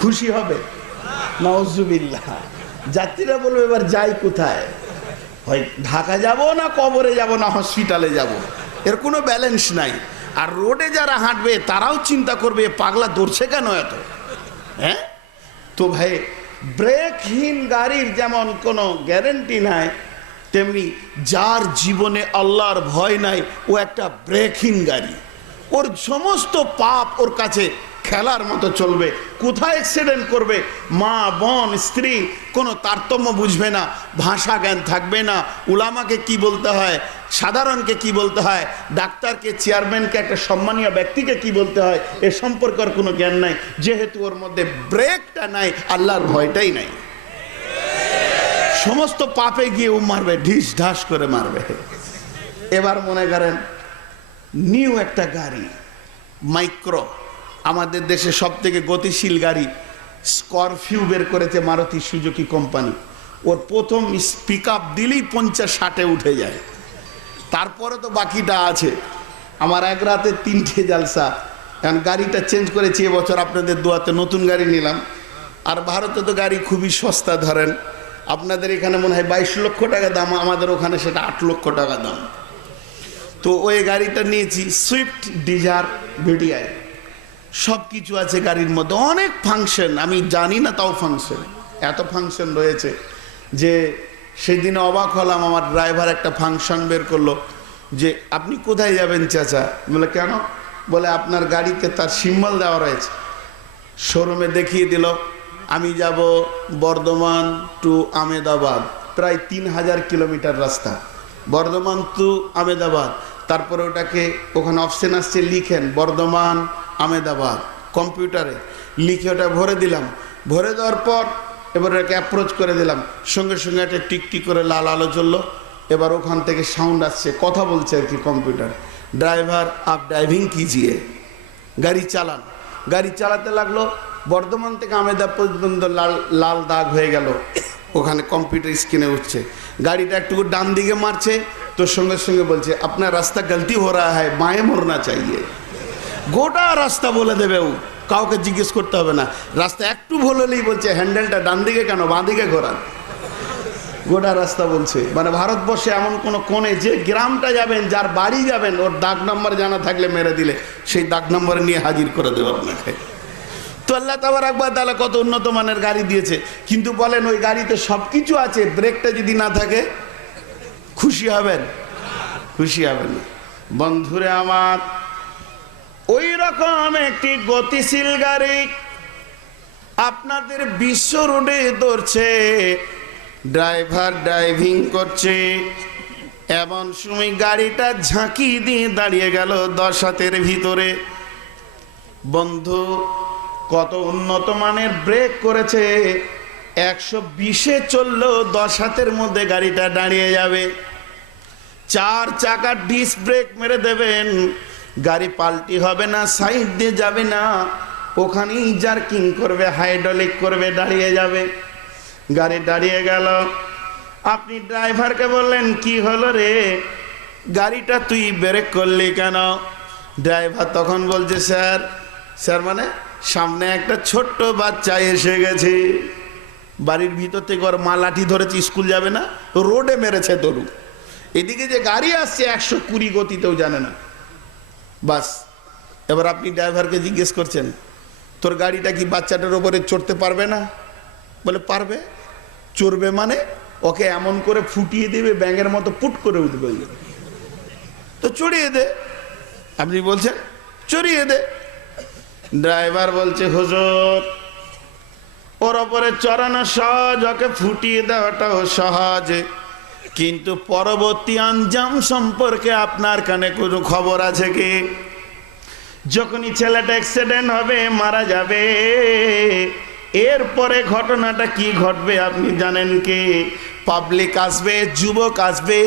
খুশি হবে? নাউজুবিল্লাহ। যাত্রীরা বলবে এবার যাই কোথায়? হয় ঢাকা যাব, না কবরে যাব, না হসপিটালে যাব। এর কোনো ব্যালেন্স নাই। আর রোডে যারা হাঁটবে তারাও চিন্তা করবে পাগলা দৌড়ছে কেন এত, হ্যাঁ? তো ভাই, ব্রেকহীন গাড়ির যেমন কোনো গ্যারেন্টি নাই, তেমনি যার জীবনে আল্লাহর ভয় নাই ও একটা ব্রেকহীন গাড়ি। ওর সমস্ত পাপ ওর কাছে খেলার মতো চলবে। কোথায় অ্যাক্সিডেন্ট করবে, মা, বোন, স্ত্রী কোনো তারতম্য বুঝবে না, ভাষা জ্ঞান থাকবে না, উলামাকে কি বলতে হয়, সাধারণকে কি বলতে হয়, ডাক্তারকে, চেয়ারম্যানকে, একটা সম্মানীয় ব্যক্তিকে কি বলতে হয়, এ সম্পর্কের কোনো জ্ঞান নাই। যেহেতু ওর মধ্যে ব্রেকটা নাই, আল্লাহর ভয়টাই নাই, সমস্ত পাপে গিয়ে ও মারবে, ঢিস ঢাস করে মারবে। এবার মনে করেন নিউ একটা গাড়ি, মাইক্রো, আমাদের দেশে সব থেকে গতিশীল গাড়ি স্করপিও বের করেছে মারুতি সুজুকি কোম্পানি। ওর প্রথম পিক আপ দিলেই 50-60-এ উঠে যায়। তারপরে তো বাকিটা আছে। আমার এক রাতে 3টে জালসা, কারণ গাড়িটা চেঞ্জ করেছি এবছর, আপনাদের দোয়াতে নতুন গাড়ি নিলাম। আর ভারতে তো গাড়ি খুবই সস্তা, ধরেন আপনাদের এখানে মনে হয় 22 লক্ষ টাকা দাম, আমাদের ওখানে সেটা 8 লক্ষ টাকা দাম। তো ওই গাড়িটা নিয়েছি, সুইফট ডিজায়ার ভিডিআই, সব কিছু আছে গাড়ির মধ্যে, অনেক ফাংশন, আমি জানি না তাও ফাংশন, এত ফাংশন রয়েছে যে সেদিনে অবাক হলাম। আমার ড্রাইভার একটা ফাংশন বের করলো যে আপনি কোথায় যাবেন চাচা? বলে কেন? বলে আপনার গাড়িতে তার সিম্বল দেওয়া রয়েছে। শোরুমে দেখিয়ে দিল, আমি যাব বর্ধমান টু আহমেদাবাদ, প্রায় 3000 কিলোমিটার রাস্তা। বর্ধমান টু আমেদাবাদ, তারপরে ওটাকে ওখানে অপশন আসছে লিখেন বর্ধমান আমেদাবাদ, কম্পিউটারে লিখে ওটা ভরে দিলাম। ভরে দেওয়ার পর এবার ওটাকে অ্যাপ্রোচ করে দিলাম, সঙ্গে সঙ্গে একটা টিকটিক করে লাল আলো জ্বললো। এবার ওখান থেকে সাউন্ড আসছে, কথা বলছে আর কি কম্পিউটার, ড্রাইভার আপ ড্রাইভিং কিজিয়ে, গাড়ি চালান। গাড়ি চালাতে লাগলো, বর্ধমান থেকে আমেদাবাদ পর্যন্ত লাল লাল দাগ হয়ে গেল, ওখানে কম্পিউটার স্ক্রিনে উঠছে। গাড়িটা একটু ডান দিকে মারছে, তো সঙ্গে সঙ্গে বলছে আপনার রাস্তা গলতি হো রা হ্যায়, বাঁয়ে মোড়না চাইয়ে। গোটা রাস্তা বলে দেবে ও, কাউকে জিজ্ঞেস করতে হবে না। রাস্তা একটু ভুল হলেই বলছে হ্যান্ডেলটা ডান দিকে কেন, বাঁ দিকে ঘোরান। গোটা রাস্তা বলছে। মানে ভারতবর্ষে এমন কোনো কোণে যে গ্রামটা যাবেন, যার বাড়ি যাবেন, ওর দাগ নম্বর জানা থাকলে মেরে দিলে সেই দাগ নম্বর নিয়ে হাজির করে দেবে আপনাকে। তো আল্লাহ তাবারাক ওয়া তাআলা কত উন্নত মানের গাড়ি দিয়েছে, কিন্তু বলেন ওই গাড়িতে সব কিছু আছে, ব্রেকটা যদি না থাকে খুশি হবেন? খুশি হবেন না। বন্ধুরে আমার, ওই রকম একটি গতিশীল গাড়ি আপনাদের বিশ্ব রোডে ধরছে, ড্রাইভার ড্রাইভিং করছে, এমন সময় গাড়িটা ঝাঁকি দিয়ে দাঁড়িয়ে গেল 10 হাতের ভিতরে। বন্ধু, কত উন্নত মানের ব্রেক করেছে, 120-এ চললো 10 হাতের মধ্যে গাড়িটা দাঁড়িয়ে যাবে। 4 চাকার ডিস্ক ব্রেক মেরে দেবেন, গাড়ি পাল্টি হবে না, সাইড দিয়ে যাবে না, ওখানেই জার্কিং করবে, হাইড্রোলিক করবে, দাঁড়িয়ে যাবে। গাড়ি দাঁড়িয়ে গেল, আপনি ড্রাইভারকে বললেন কি হলো রে, গাড়িটা তুই ব্রেক করলি কেন? ড্রাইভার তখন বলছে স্যার, স্যার মানে সামনে একটা ছোট্ট বাচ্চা এসে গেছে, বাড়ির ভিতর থেকে ওর মা লাঠি ধরেছে, স্কুল যাবে না, রোডে মেরেছে তরু। এদিকে যে গাড়ি আসছে 120 গতিতেও জানে না। বাস, এবার আপনি ড্রাইভারকে জিজ্ঞেস করছেন তোর গাড়িটা কি বাচ্চাটার ওপরে চড়তে পারবে না? বলে পারবে। চড়বে মানে ওকে এমন করে ফুটিয়ে দেবে, ব্যাঙের মতো পুট করে উঠবে। তো চড়িয়ে দে। আপনি বলছেন চড়িয়ে দে। ড্রাইভার বলছে হুজুর, ওর ওপরে চড়ানো সহজ, ওকে ফুটিয়ে দেওয়াটাও সহজ, কিন্তু পরবর্তী আঞ্জাম সম্পর্কে আপনার কানে কোনো খবর আছে কি? যখনই ছেলেটা অ্যাক্সিডেন্ট হবে, মারা যাবে, এরপরে ঘটনাটা কি ঘটবে আপনি জানেন কি? পাবলিক আসবে, যুবক আসবে,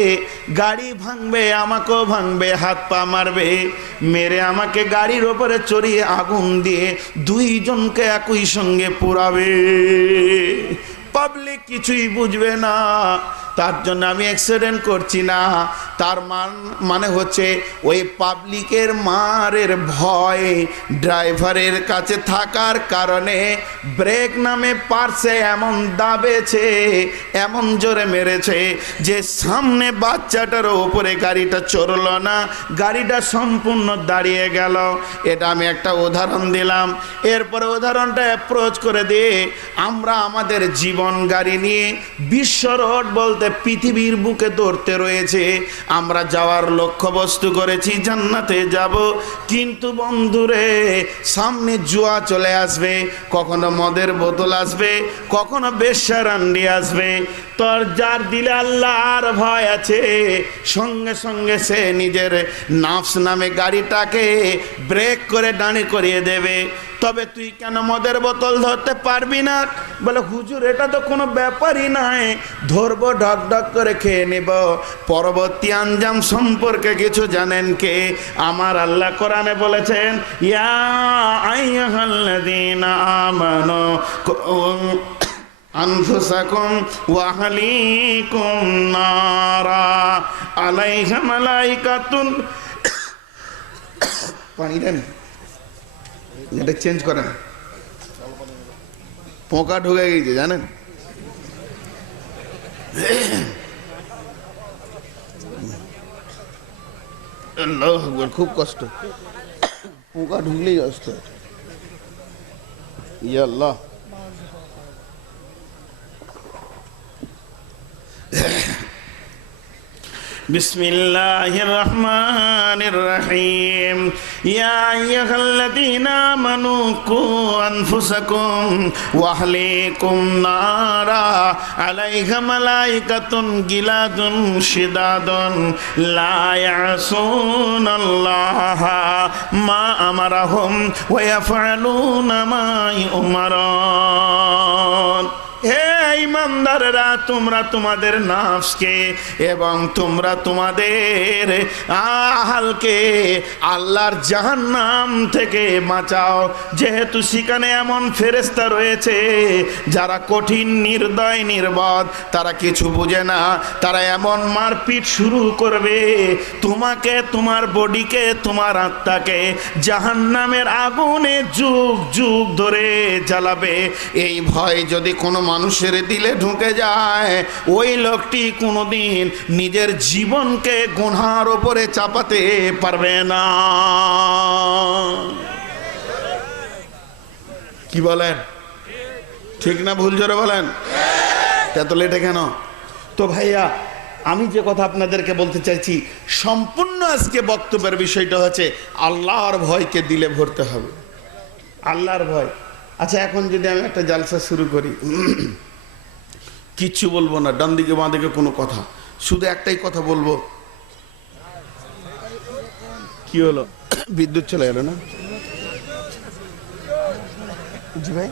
গাড়ি ভাঙবে, আমাকেও ভাঙবে, হাত পা মারবে, মেরে আমাকে গাড়ির ওপরে চড়িয়ে আগুন দিয়ে 2 জনকে একই সঙ্গে পোড়াবে। পাবলিক কিছুই বুঝবে না, তার জন্য আমি অ্যাক্সিডেন্ট করছি না। তার মানে হচ্ছে ওই পাবলিকের মারের ভয় ড্রাইভারের কাছে থাকার কারণে ব্রেক নামে পারছে এমন দাবেছে, এমন জোরে মেরেছে যে সামনে বাচ্চাটার ওপরে গাড়িটা চড়ল না, গাড়িটা সম্পূর্ণ দাঁড়িয়ে গেল। এটা আমি একটা উদাহরণ দিলাম। এরপরে উদাহরণটা অ্যাপ্রোচ করে দিয়ে আমরা আমাদের জীবন গাড়ি নিয়ে বিশ্ব রোড বলতে পৃথিবীর বুকে দৌড়তে রয়েছে। আমরা যাওয়ার লক্ষ্যবস্তু করেছি জান্নাতে যাব, কিন্তু বন্ধুরে সামনে জুয়া চলে আসবে, কখনো মদের বোতল আসবে, কখনো বেশ্যারান্ডি আসবে। তোর যার দিলে আল্লাহর ভয় আছে, সঙ্গে সঙ্গে সে নিজের নাফস নামে গাড়িটাকে ব্রেক করে দাঁড়ি করিয়ে দেবে। তবে তুই কেন মদের বোতল ধরতে পারবি না? বলে হুজুর এটা তো কোনো ব্যাপারই নাই, ধরবো, ঢক ঢক করে খেয়ে নেব। পরবর্তী আঞ্জাম সম্পর্কে কিছু জানেন কে? আমার আল্লাহ কোরআনে বলেছেন, ইয়া আইয়ুহাল্লাযীনা আমানু আনফুসাকুম ওয়া আহলিকুম নারা আলাইহা মালাইকাতুন। পানি দেন, এটা চেঞ্জ করেন, পোকা ঢুকে গেছে জানেন। আল্লাহু আকবার, খুব কষ্ট, পোকা ঢুকলেই কষ্ট। ইয়া আল্লাহ। বিসমিল্লাহির রহমানির রহিম। ইয়া আইয়ুহাল্লাযীনা আমানু কু আনফুসাকুম ওয়া আহলিকুম নারা আলাইহা মালাইকাতুন গিলাদুন শিদাদুন লা ইয়াসুনাল্লাহা মা আমারাহুম ওয়া ইয়াফআলুনা মা ইউমারুন। হে ইমানদাররা, তোমরা তোমাদের নাফসকে এবং তোমরা তোমাদের আহালকে আল্লাহর জাহান্নাম থেকে বাঁচাও, যেহেতু সেখানে এমন ফেরেশতা রয়েছে যারা কঠিন, নির্দয়, নির্বোধ, তারা কিছু বুঝে না। তারা এমন মারপিট শুরু করবে তোমাকে, তোমার বডিকে, তোমার আত্মাকে জাহান্নামের আগুনে যুগ যুগ ধরে জ্বালাবে। এই ভয় যদি কোনো মানুষের দিলে ঢুকে যায়, ওই লোকটি কোনোদিন নিজের জীবনকে গুনার উপরে চাপাতে পারবে না। কি বলেন? ঠিক না ভুল? জোরে বলেন। এত লেটে কেন? তো ভাইয়া, আমি যে কথা আপনাদেরকে বলতে চাইছি, সম্পূর্ণ আজকে বক্তব্যের বিষয়টা হচ্ছে আল্লাহর ভয়কে দিলে ভরতে হবে। আল্লাহর ভয়। আচ্ছা, এখন যদি আমি একটা জালসা শুরু করি, কিচ্ছু বলবো না, ডান দিকে বাঁ দিকে কোনো কথা, শুধু একটাই কথা বলবো। কি হলো? বিদ্যুৎ চলে গেল না? জি ভাই,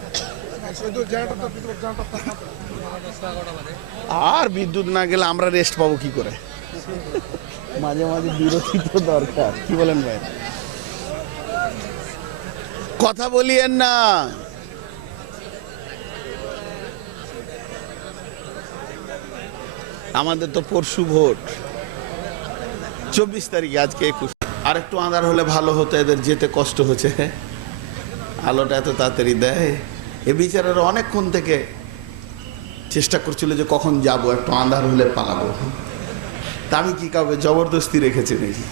আর বিদ্যুৎ না গেলে আমরা রেস্ট পাবো কি করে? মাঝে মাঝে বিরতি তো দরকার। কি বলেন ভাই? কথা বলিয়েন না। আমাদের তো পরশু ভোট, 24 তারিখে, আজকে 21। আর একটু আঁধার হলে ভালো হতো, এদের যেতে কষ্ট হচ্ছে। আলোটা এত তাড়াতাড়ি দেয়। এ বিচারের অনেকক্ষণ থেকে চেষ্টা করছিল যে কখন যাব, একটু আঁধার হলে পালাবো। তা আমি কি কাউকে জবরদস্তি রেখেছি নাকি?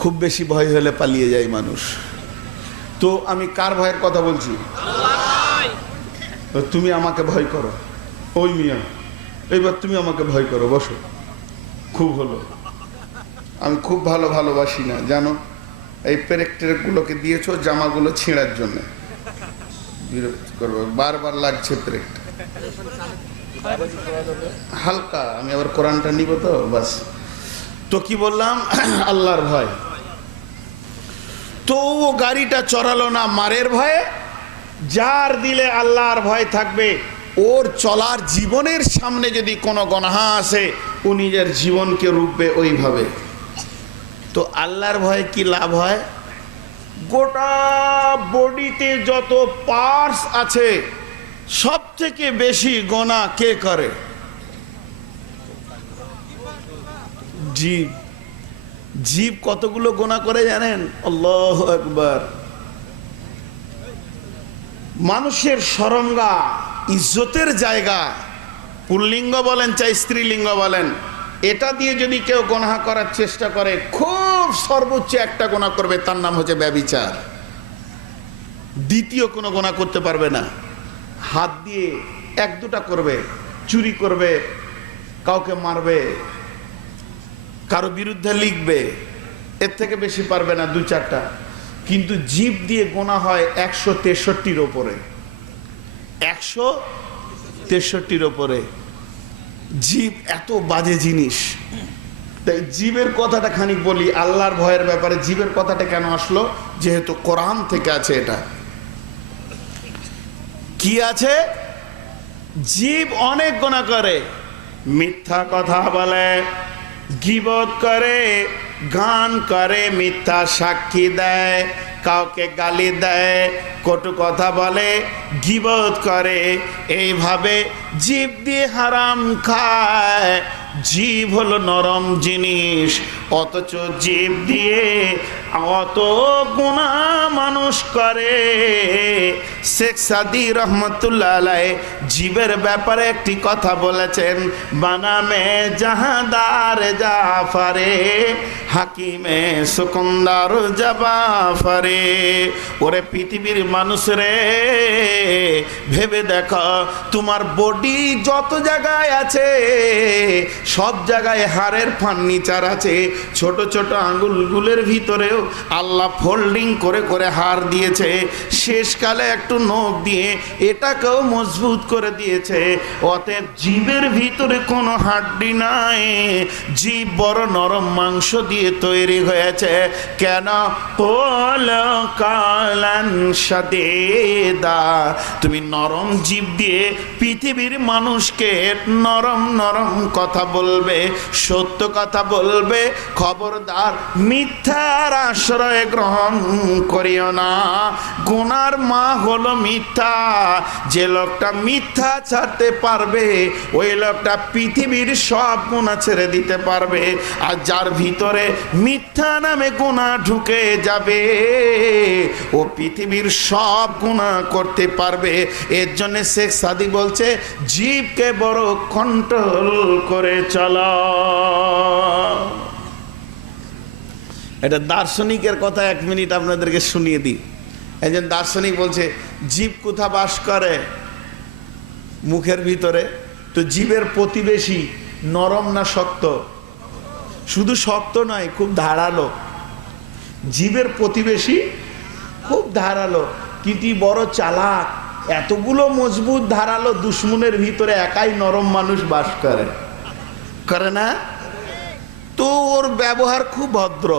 খুব বেশি ভয় হলে পালিয়ে যায় মানুষ। তো আমি কার ভয়ের কথা বলছি? তুমি আমাকে ভয় করো। ওই মিয়া, এইবার তুমি আমাকে ভয় করো, বসো। খুব হলো। আমি খুব ভালোবাসি না জানো, এই পেরেকটেরগুলোকে দিয়েছো জামাগুলো ছেঁড়ার জন্য। বিরক্ত করবো, বারবার লাগছে পেরেকট। হালকা, আমি আবার কোরআনটা নিব তো, বাস। তো কি বললাম? আল্লাহর ভয়। তো ও গাড়িটা চড়ালো না মারের ভয়ে। যার দিলে আল্লাহর ভয় থাকবে, ওর চলার জীবনের সামনে যদি কোনো গুনাহ আসে, ও নিজের জীবনকে রূপবে ওইভাবে। তো আল্লাহর ভয়ে কি লাভ হয়? গোটা বডিতে যত পার্টস আছে, সব থেকে বেশি গুনাহ কে করে? জীব। জীব কতগুলো গুনাহ করে জানেন? আল্লাহু আকবার। মানুষের শরমগা, ইজ্জতের জায়গা, পুল্লিঙ্গ বলেন চাই স্ত্রীলিঙ্গ বলেন, এটা দিয়ে যদি কেউ গুনাহ করার চেষ্টা করে, খুব সর্বোচ্চ একটা গুনাহ করবে, তার নাম হচ্ছে ব্যভিচার। দ্বিতীয় কোনো গুনাহ করতে পারবে না। হাত দিয়ে এক দুটা করবে, চুরি করবে, কাউকে মারবে, কারো বিরুদ্ধে লিখবে, এর থেকে বেশি পারবে না, 2-4টা। কিন্তু জিভ দিয়ে গুনাহ হয় 163-র ওপরে। 163-র ওপরে। জিভ এত বাজে জিনিস। তাই জিভের কথাটা খানিক বলি। আল্লাহর ভয়ের ব্যাপারে জিভের কথাটা কেন আসলো? যেহেতু কোরআন থেকে আছে। এটা কি আছে? জিভ অনেক গুনাহ করে। মিথ্যা কথা বলে, গীবত করে, গান করে, মিথ্যা সাক্ষী দেয়, কাউকে গালি দেয়, কটু কথা বলে, গীবত করে, এইভাবে জিভ দিয়ে হারাম খায়। জিভ হলো নরম জিনিস, অথচ জিভ দিয়ে অত গুনাহ মানুষ করে। শেখ সাদি রহমতুল্লাহ আলাইহি জিবের ব্যাপারে একটি কথা বলেছেন, বানামে জাহাদার জাফরে হাকিমে সুকুন্দার জাবাফরে। ওরে পৃথিবীর মানুষ রে, ভেবে দেখো তোমার বডি যত জায়গায় আছে সব জায়গায় হাড়ের ফার্নিচার আছে। ছোট ছোট আঙ্গুলগুলোর ভিতরেও আল্লাহ ফোল্ডিং করে করে হাড় দিয়েছে। শেষকালে একটু নখ দিয়ে এটাকেও মজবুত করে দিয়েছে। অতএব জীবের ভিতরে কোনো হাড্ডি নাই, জীব বড় নরম মাংস দিয়ে তৈরি হয়েছে। কেন? কালান সাদেদা, তুমি নরম জীব দিয়ে পৃথিবীর মানুষকে নরম নরম কথা বলবে, সত্য কথা বলবে। খবরদার মিথ্যার আশ্রয় গ্রহণ করিও না। গুনার মা হলো মিথ্যা। যে লোকটা মিথ্যা ছাড়তে পারবে ওই লোকটা পৃথিবীর সব গুনাহ ছেড়ে দিতে পারবে। আর যার ভিতরে মিথ্যা নামে গুনাহ ঢুকে যাবে ও পৃথিবীর সব গুনাহ করতে পারবে। এর জন্য শেখ সাদি বলছে জীবকে বড় কন্ট্রোল করে চলো। এটা দার্শনিকের কথা, 1 মিনিট আপনাদেরকে শুনিয়ে দিই। একজন দার্শনিক বলছে জীব কোথা বাস করে? মুখের ভিতরে। তো জীবের প্রতিবেশী নরম না শক্ত? শুধু শক্ত নয়, খুব ধারালো। জীবের প্রতিবেশী খুব ধারালো, কিন্তু বড় চালাক। এতগুলো মজবুত ধারালো দুশ্মনের ভিতরে একাই নরম মানুষ বাস করে, করে না? তো ওর ব্যবহার খুব ভদ্র।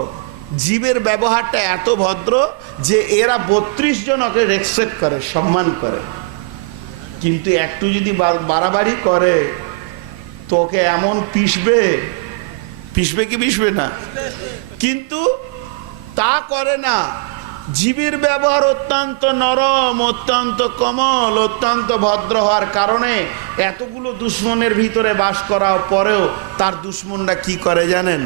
জীবের ব্যবহারটা এত ভদ্র যে এরা 32 জন ওকে রেসপেক্ট করে, সম্মান করে। কিন্তু একটু যদি বাড়াবাড়ি করে তোকে এমন পিষবে, পিষবে কি পিষবে না? কিন্তু তা করে না। জীবের ব্যবহার অত্যন্ত নরম, অত্যন্ত কোমল, অত্যন্ত ভদ্র হওয়ার কারণে এতগুলো দুশ্মনের ভিতরে বাস করার পরেও তার দুশ্মনরা কি করে জানেন?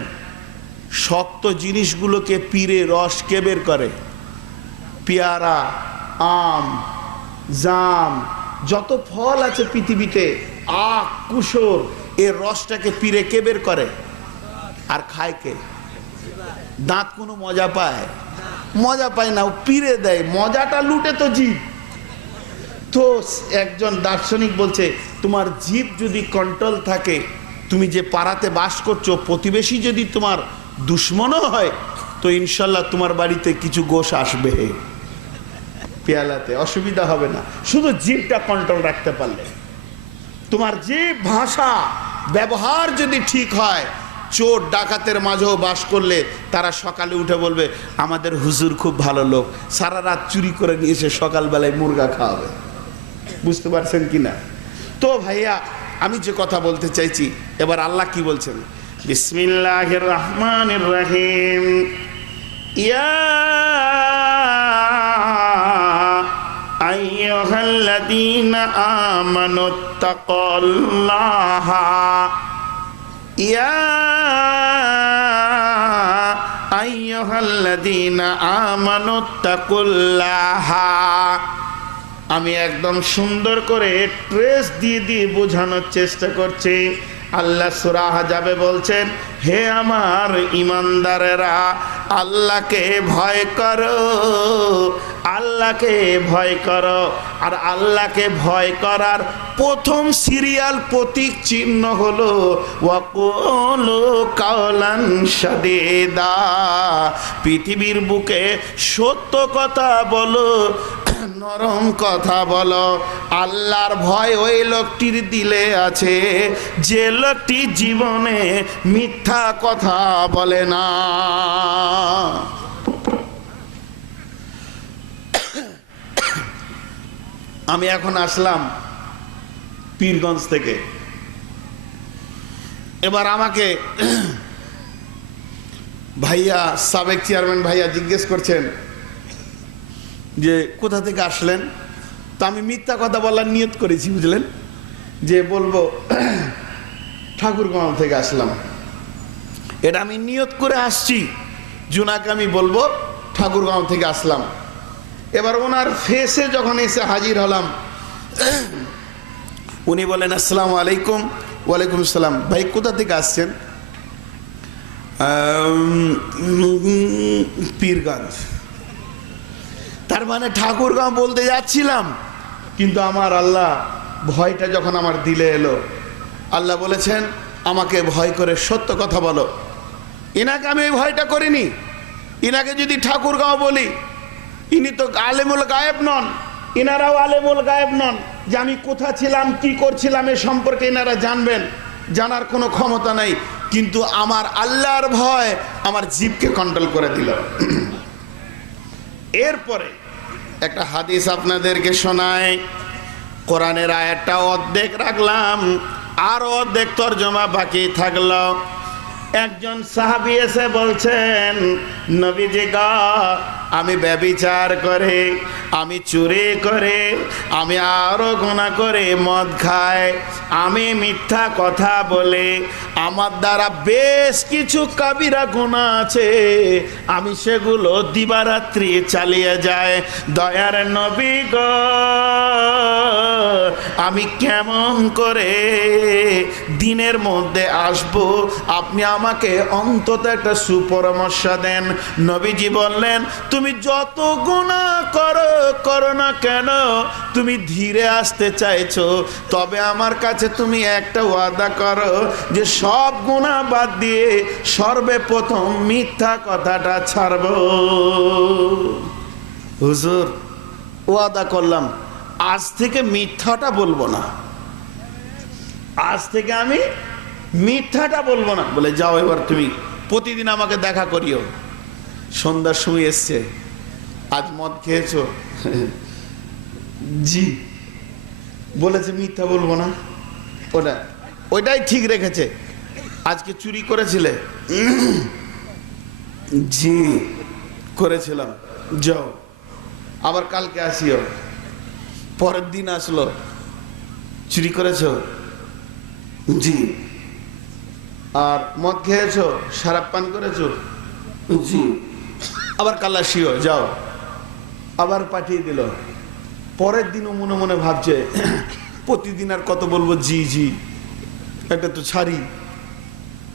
শক্ত জিনিসগুলোকে পিড়ে রস কে বের করে? পেয়ারা, আম, জাম, যত ফল আছে পৃথিবীতে, আখ, কুসুর, এর রসটাকে পিড়ে কে বের করে? আর খায় কে? দাঁত কোনো মজা পায়? মজা পায় না, ও পিড়ে দেয়। মজাটা লুটে তো জীব। তো একজন দার্শনিক বলছে তোমার জীব যদি কন্ট্রোল থাকে, তুমি যে পাড়াতে বাস করছো প্রতিবেশী যদি তোমার দুশ্মনও হয়, তো ইনশাল্লাহ তোমার বাড়িতে কিছু গোশ আসবে পেয়ালাতে, অসুবিধা হবে না। শুধু জীবটা কন্ট্রোল রাখতে পারলে। তোমার জীব, ভাষা, ব্যবহার যদি ঠিক হয়, চোর ডাকাতের মাঝেও বাস করলে তারা সকালে উঠে বলবে আমাদের হুজুর খুব ভালো লোক, সারা রাত চুরি করে নিয়ে এসে সকালবেলায় মুরগা খাওয়াবে। বুঝতে পারছেন কিনা? তো ভাইয়া, আমি যে কথা বলতে চাইছি, এবার আল্লাহ কি বলছেন? বিসমিল্লাহির রহমানির রহিম। ইয়া আইয়ুহাল্লাযীনা আমানুত্তাকুল্লাহা, ইয়া আইয়ুহাল্লাযীনা আমানুত্তাকুল্লাহা। আমি একদম সুন্দর করে ট্রেস দিয়ে দিয়ে বোঝানোর চেষ্টা করছি। আল্লাহ সূরা আহজাবে বলছেন, হে আমার ঈমানদারেরা, আল্লাহকে ভয় করো, আল্লাহকে ভয় করো। আর আল্লাহকে ভয় করার প্রথম সিরিয়াল প্রতীক চিহ্ন হলো ওয়াকুলু কাওলান সাদীদা। পৃথিবীর বুকে সত্য কথা বলো, নরম কথা বলো। আল্লাহর ভয় ওই লোকটির দিলে আছে যে লোকটি জীবনে মিথ্যা কথা বলে না। আমি এখন আসলাম পীরগঞ্জ থেকে। এবার আমাকে ভাইয়া, সাবেক চেয়ারম্যান ভাইয়া জিজ্ঞেস করছেন যে কোথা থেকে আসলেন। তো আমি মিথ্যা কথা বলার নিয়ত করেছি, বুঝলেন, যে বলবো ঠাকুরগাঁও থেকে আসলাম। এটা আমি নিয়ত করে আসছি, জুনাকে আমি বলবো ঠাকুরগাঁও থেকে আসলাম। এবার ওনার ফেসে যখন এসে হাজির হলাম, উনি বলেন আসসালামু আলাইকুম। ওয়ালাইকুম আসসালাম। ভাই কোথা থেকে আসছেন? পীরগঞ্জ। তার মানে ঠাকুরগাঁও বলতে যাচ্ছিলাম, কিন্তু আমার আল্লাহ ভয়টা যখন আমার দিলে এলো, আল্লাহ বলেছেন আমাকে ভয় করে সত্য কথা বলো। ইনাকে আমি এই ভয়টা করিনি। ইনাকে যদি ঠাকুরগাঁও বলি, ইনি তো আলেমুল গায়েব নন, ইনারাও আলেমুল গায়েব নন যে আমি কোথা ছিলাম কি করছিলাম এ সম্পর্কে ইনারা জানবেন, জানার কোনো ক্ষমতা নাই। কিন্তু আমার আল্লাহর ভয় আমার জিভকে কন্ট্রোল করে দিল। এরপরে একটা হাদিস আপনাদেরকে শোনায়। কোরআনের আয়াতটা অর্ধেক রাখলাম, আর অর্ধেক তরজমা বাকি থাকলো। একজন সাহাবী এসে বলছেন, নবীজি গো, আমি ব্যভিচার করে, আমি চুরি করে, আমি আরো গুনাহ করে, মদ খাই, আমি মিথ্যা কথা বলে, আমার দ্বারা বেশ কিছু কাবিরা গুনাহ আছে, আমি সেগুলো দিবারাত্রি চালিয়ে যায়। দয়ার নবী গো, আমি কেমন করে দিনের মধ্যে আসব, আপনি আমাকে অন্তত একটা সুপরামর্শ দেন। নবীজি বললেন, তুমি যত গুনাহ করো না কেন, তুমি ধীরে আসতে চাইছো, তবে আমার কাছে তুমি একটা ওয়াদা করো যে সব গুনাহ বাদ দিয়ে সর্বপ্রথম মিথ্যা কথাটা ছাড়বো। হুজুর, ওয়াদা করলাম আজ থেকে মিথ্যাটা বলবো না, আজ থেকে আমি মিথ্যাটা বলবো না। বলে যাও, এবার তুমি প্রতিদিন আমাকে দেখা করিও। সন্ধ্যার সময় এসছে, আজ মদ খেয়েছো? জি। বলেছে মিথ্যা বলবো না, ওইটাই ঠিক রেখেছে। আজকে চুরি করেছিলে? জি করেছিলাম। যাও, আবার কালকে আসিও। পরের দিন আসলো, চুরি করেছো? জি। আর মদ খেয়েছো, শরাব পান করেছো? জি। আবার কাল আসিও, যাও। আবার পাঠিয়ে দিল। পরের দিনও মনে মনে ভাবছে, প্রতিদিন আর কত বলবো জি জি, একটা তো ছাড়ি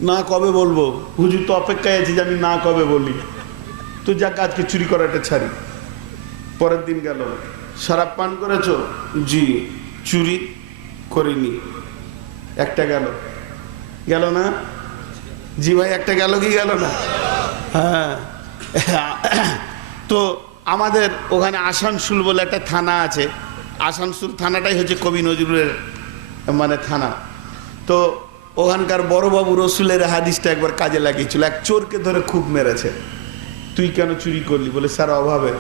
না, কবে বলবো? হুজুর তো অপেক্ষায় আছে যে আমি না কবে বলি, তো যাক আজকে চুরি করাটা ছাড়ি। পরের দিন গেল, শরাব পান করেছো? জি। চুরি করিনি। একটা গেল, গেল না? জি ভাই, একটা গেল কি গেল না? হ্যাঁ। তো আমাদের ওখানে আসানসোল বলে একটা থানা আছে, আসানসোল থানাটাই হচ্ছে কবি নজরুলের মানে থানা। তো ওখানকার বড়বাবু রসুলের হাদিসটা একবার কাজে লাগিয়েছিল। এক চোরকে ধরে খুব মেরেছে। তুই কেন চুরি করলি? বলে স্যার অভাবে।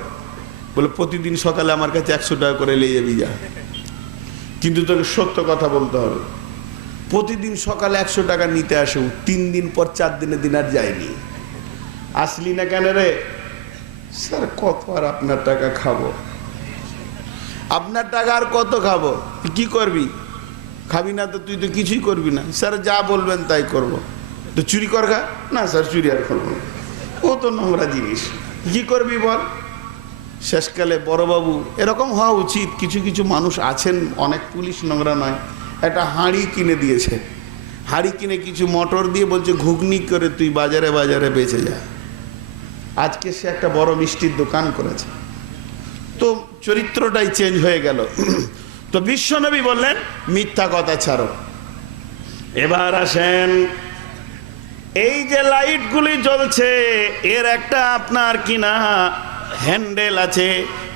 বলে প্রতিদিন সকালে আমার কাছে 100 টাকা করে নিয়ে যাবি, যা, কিন্তু তোকে সত্য কথা বলতে হবে। প্রতিদিন সকালে 100 টাকা নিতে আসে, 3 দিন পর 4 দিনের দিন আর যায়নি। আসলি না কেন রে? স্যার কত আর আপনার টাকা খাবো, আপনার টাকা আর কত খাবো? কি করবি? খাবি না তো তুই তো কিছুই করবি না। স্যার যা বলবেন তাই করব। তো চুরি করগা? না স্যার, চুরি আর করবো না, ও তো নোংরা জিনিস, কি করবি বল? শেষকালে বড়বাবু, এরকম হওয়া উচিত। কিছু কিছু মানুষ আছেন, অনেক পুলিশ নোংরা নয়, একটা হাঁড়ি কিনে দিয়েছে, হাঁড়ি কিনে কিছু মটর দিয়ে বলছে ঘুগনি করে তুই বাজারে বাজারে বেচে যা। আজকে সে একটা বড় মিষ্টির দোকান করেছে। তো চরিত্রটাই চেঞ্জ হয়ে গেল। তো বিশ্বনবী বললেন মিথ্যা কথা ছাড়ো। এবার আসেন, এই যে লাইটগুলি জ্বলছে, এর একটা আপনার কিনা হ্যান্ডেল আছে,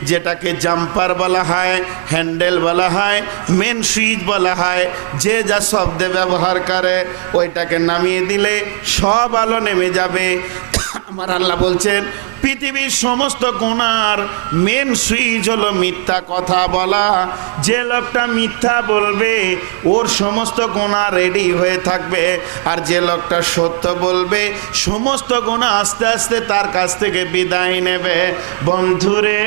যেটাকে জাম্পার বলা হয়, হ্যান্ডেল বলা হয়, মেন সুইচ বলা হয়। যে যা শব্দে ব্যবহার করে ওইটাকে নামিয়ে দিলে সব আলো নেমে যাবে। আমার আল্লাহ বলছেন পৃথিবীর সমস্ত গুনার মেন সুইচ হলো মিথ্যা কথা বলা। যে লোকটা মিথ্যা বলবে ওর সমস্ত গুনাহ রেডি হয়ে থাকবে, আর যে লোকটা সত্য বলবে সমস্ত গুনাহ আস্তে আস্তে তার কাছ থেকে বিদায় নেবে। বন্ধুরে,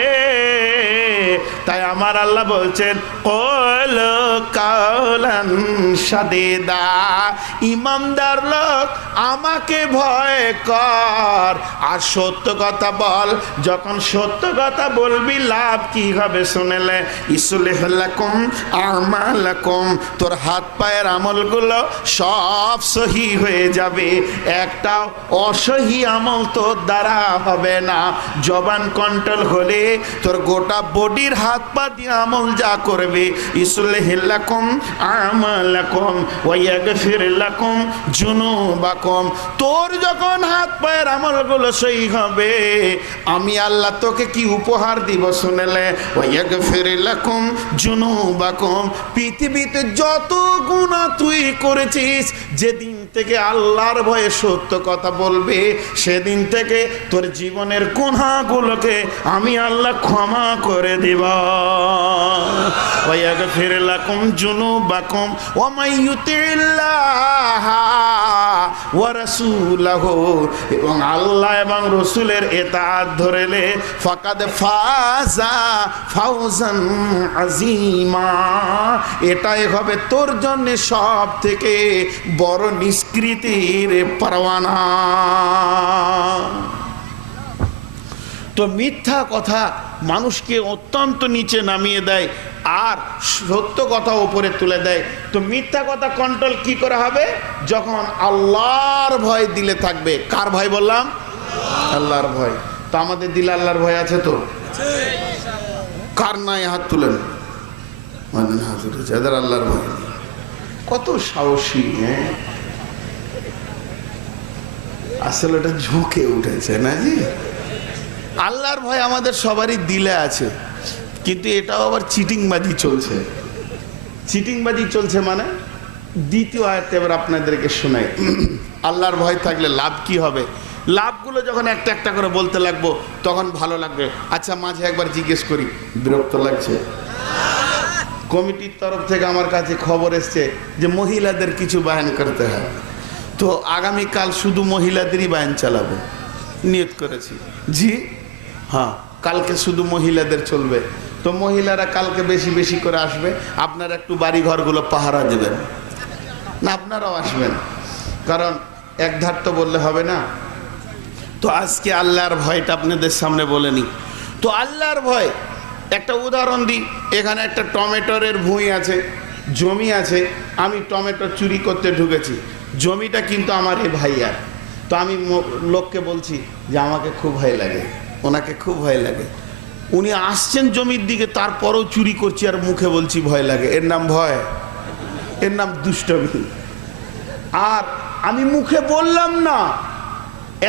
তাই আমার আল্লাহ বলছেন কল কাওলান সাদিদা, ইমানদার লোক আমাকে ভয় কর আর সত্য কথা বল। যখন সত্য কথা বলবি লাভ কি হবে শুনেলে, ইসলিহ লাকুম আমালাকুম, তোর হাত পায়ের আমলগুলো সব সহি হয়ে যাবে, একটা অসহি আমল তোর দ্বারা হবে না। জবান কন্ট্রোল হলে তোর গোটা বডির হাত পা দিয়ে আমল যা করবে, ইসলিহ লাকুম আমালাকুম ওয়া ইয়াগফির লাকুম যুনুবাকুম, তোর যখন হাত পায়ের আমলগুলো সহি হবে আমি আল্লাহ তোকে কি উপহার দিব শুনেলে, ওয়া ইয়াগফির লাকুম যুনুবাকুম, পৃথিবীতে যত গুনাহ তুই করেছিস যেদিন থেকে আল্লাহর ভয়ে সত্য কথা বলবে সেদিন থেকে তোর জীবনের গুনাহগুলোকে আমি আল্লাহ ক্ষমা করে দিব। ওয়া ইয়াগফির লাকুম যুনুবাকুম ওয়া মান ইউতিল্লাহ ওয়া রাসূলাহু, এবং আল্লাহ এবং রাসূলের ইতাআত ধরেলে ফাকাদ ফাজা ফাওজান আযীমা, এটাই হবে তোর জন্য সব থেকে বড় নিষ্কৃতির পরওয়ানা। তো মিথ্যা কথা মানুষকে অত্যন্ত নিচে নামিয়ে দেয় আর সত্য কথা উপরে তুলে দেয়। তো মিথ্যা কথা কন্ট্রোল কি করে হবে, যখন আল্লাহর ভয় দিলে থাকবে। কার ভয় বললাম? আল্লাহর ভয়। তো আমাদের দিলে আল্লাহর ভয় আছে তো? কার নাই হাত তুলেন, মানে হাত উঠেছে, এদের আল্লাহর ভয় নেই। কত সাহসী! হ্যাঁ, আসলে এটা ঝুঁকে উঠেছে না জি। আল্লাহর ভয় আমাদের সবারই দিলে আছে, কিন্তু এটাও আবার চিটিংবাজি চলছে। চিটিংবাজি চলছে মানে দ্বিতীয় আয়াতে এবার আপনাদেরকে শোনাই। আল্লাহর ভয় থাকলে লাভ কি হবে, লাভগুলো যখন একটা একটা করে বলতে লাগবো তখন ভালো লাগবে। আচ্ছা, মাঝে একবার জিজ্ঞেস করি, বিরক্ত লাগছে? কমিটির তরফ থেকে আমার কাছে খবর এসছে যে মহিলাদের কিছু বায়ান করতে হয়, তো আগামীকাল শুধু মহিলাদেরই বায়ান চালাবো নিয়ত করেছি। জি হ্যাঁ, কালকে শুধু মহিলাদের চলবে। তো মহিলারা কালকে বেশি বেশি করে আসবে, আপনারা একটু বাড়ি ঘরগুলো পাহারা দেবেন না, আপনারাও আসবেন, কারণ এক ধার তো বললে হবে না। তো আজকে আল্লাহর ভয়টা আপনাদের সামনে বলে নি। তো আল্লাহর ভয় একটা উদাহরণ দিই। এখানে একটা টমেটোর ভুঁই আছে, জমি আছে, আমি টমেটো চুরি করতে ঢুকেছি, জমিটা কিন্তু আমার এই ভাইয়ার। তো আমি লোককে বলছি যে আমাকে খুব ভয় লাগে, ওনাকে খুব ভয় লাগে। উনি আসছেন জমির দিকে, তারপরেও চুরি করছি আর মুখে বলছি ভয় লাগে। এর নাম ভয়? এর নাম দুষ্টমি। আর আমি মুখে বললাম না,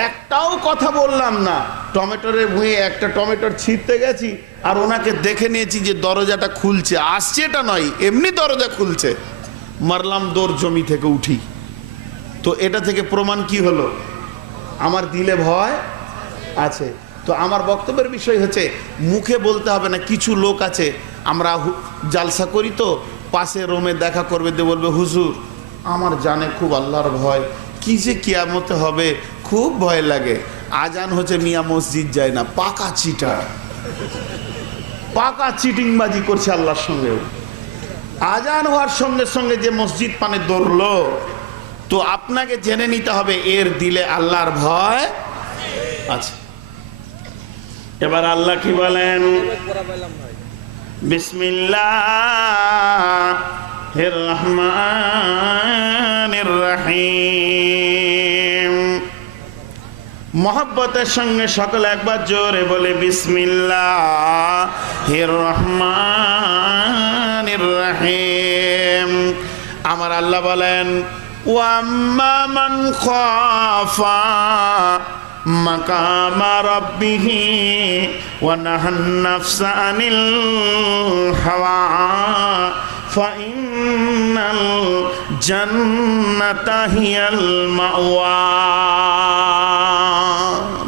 একটাও কথা বললাম না। টমেটোর ভুঁয়ে একটা টমেটোর ছিঁড়তে গেছি আর ওনাকে দেখে নিয়েছি যে দরজাটা খুলছে, আসছে এটা নয়, এমনি দরজা খুলছে, মারলাম দৌড়, জমি থেকে উঠি। তো এটা থেকে প্রমাণ কি হলো, আমার দিলে ভয় আছে। তো আমার বক্তব্যের বিষয় হচ্ছে মুখে বলতে হবে না। কিছু লোক আছে, আমরা জালসা করি তো পাশে রোমে দেখা করবে, দিয়ে বলবে হুজুর আমার জানে খুব আল্লাহর ভয়, কি যে কিয়ামতে হবে খুব ভয় লাগে। আজান হচ্ছে মিয়া মসজিদ যায় না, পাকা চিটার, পাকা চিটিংবাজি করছে আল্লাহর সঙ্গে। আজান হওয়ার সঙ্গে সঙ্গে যে মসজিদ পানে দৌড়লো, তো আপনাকে জেনে নিতে হবে এর দিলে আল্লাহর ভয় আছে। এবার আল্লাহ কি বলেন, বিসমিল্লাহির রহমানির রহিম। মোহাব্বতের সঙ্গে সকলে একবার জোরে বলে বিসমিল্লাহির রহমানির রহিম। আমার আল্লাহ বলেন ওয়াম্মা মান খাফা মাকামা রাব্বিহি ওয়া নাহান নাফসা আনিল হাওয়া ফাইন্নাল জান্নাতা হিয়াল মাওয়া।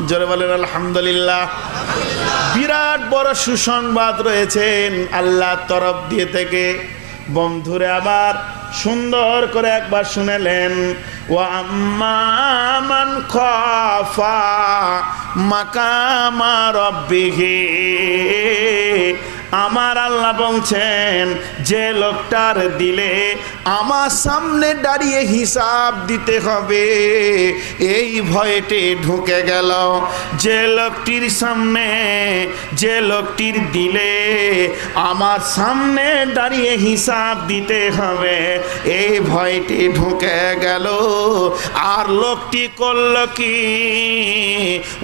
জোরে বলেন বলেন আলহামদুলিল্লাহ। বিরাট বড় সুসংবাদ রয়েছেন আল্লাহর তরফ দিয়ে থেকে। বন্ধুরে আবার সুন্দর করে একবার শুনেলেন, ওয়া আম্মা মান খাফা মাকামা রাব্বিহি, আমার আল্লাহ বলছেন যে লোকটার দিলে আমার সামনে দাঁড়িয়ে হিসাব দিতে হবে এই ভয়তে ঢুকে গেল, যে লোকটির সামনে, যে লোকটির দিলে আমার সামনে দাঁড়িয়ে হিসাব দিতে হবে এই ভয়তে ঢুকে গেল, আর লোকটি করল কি,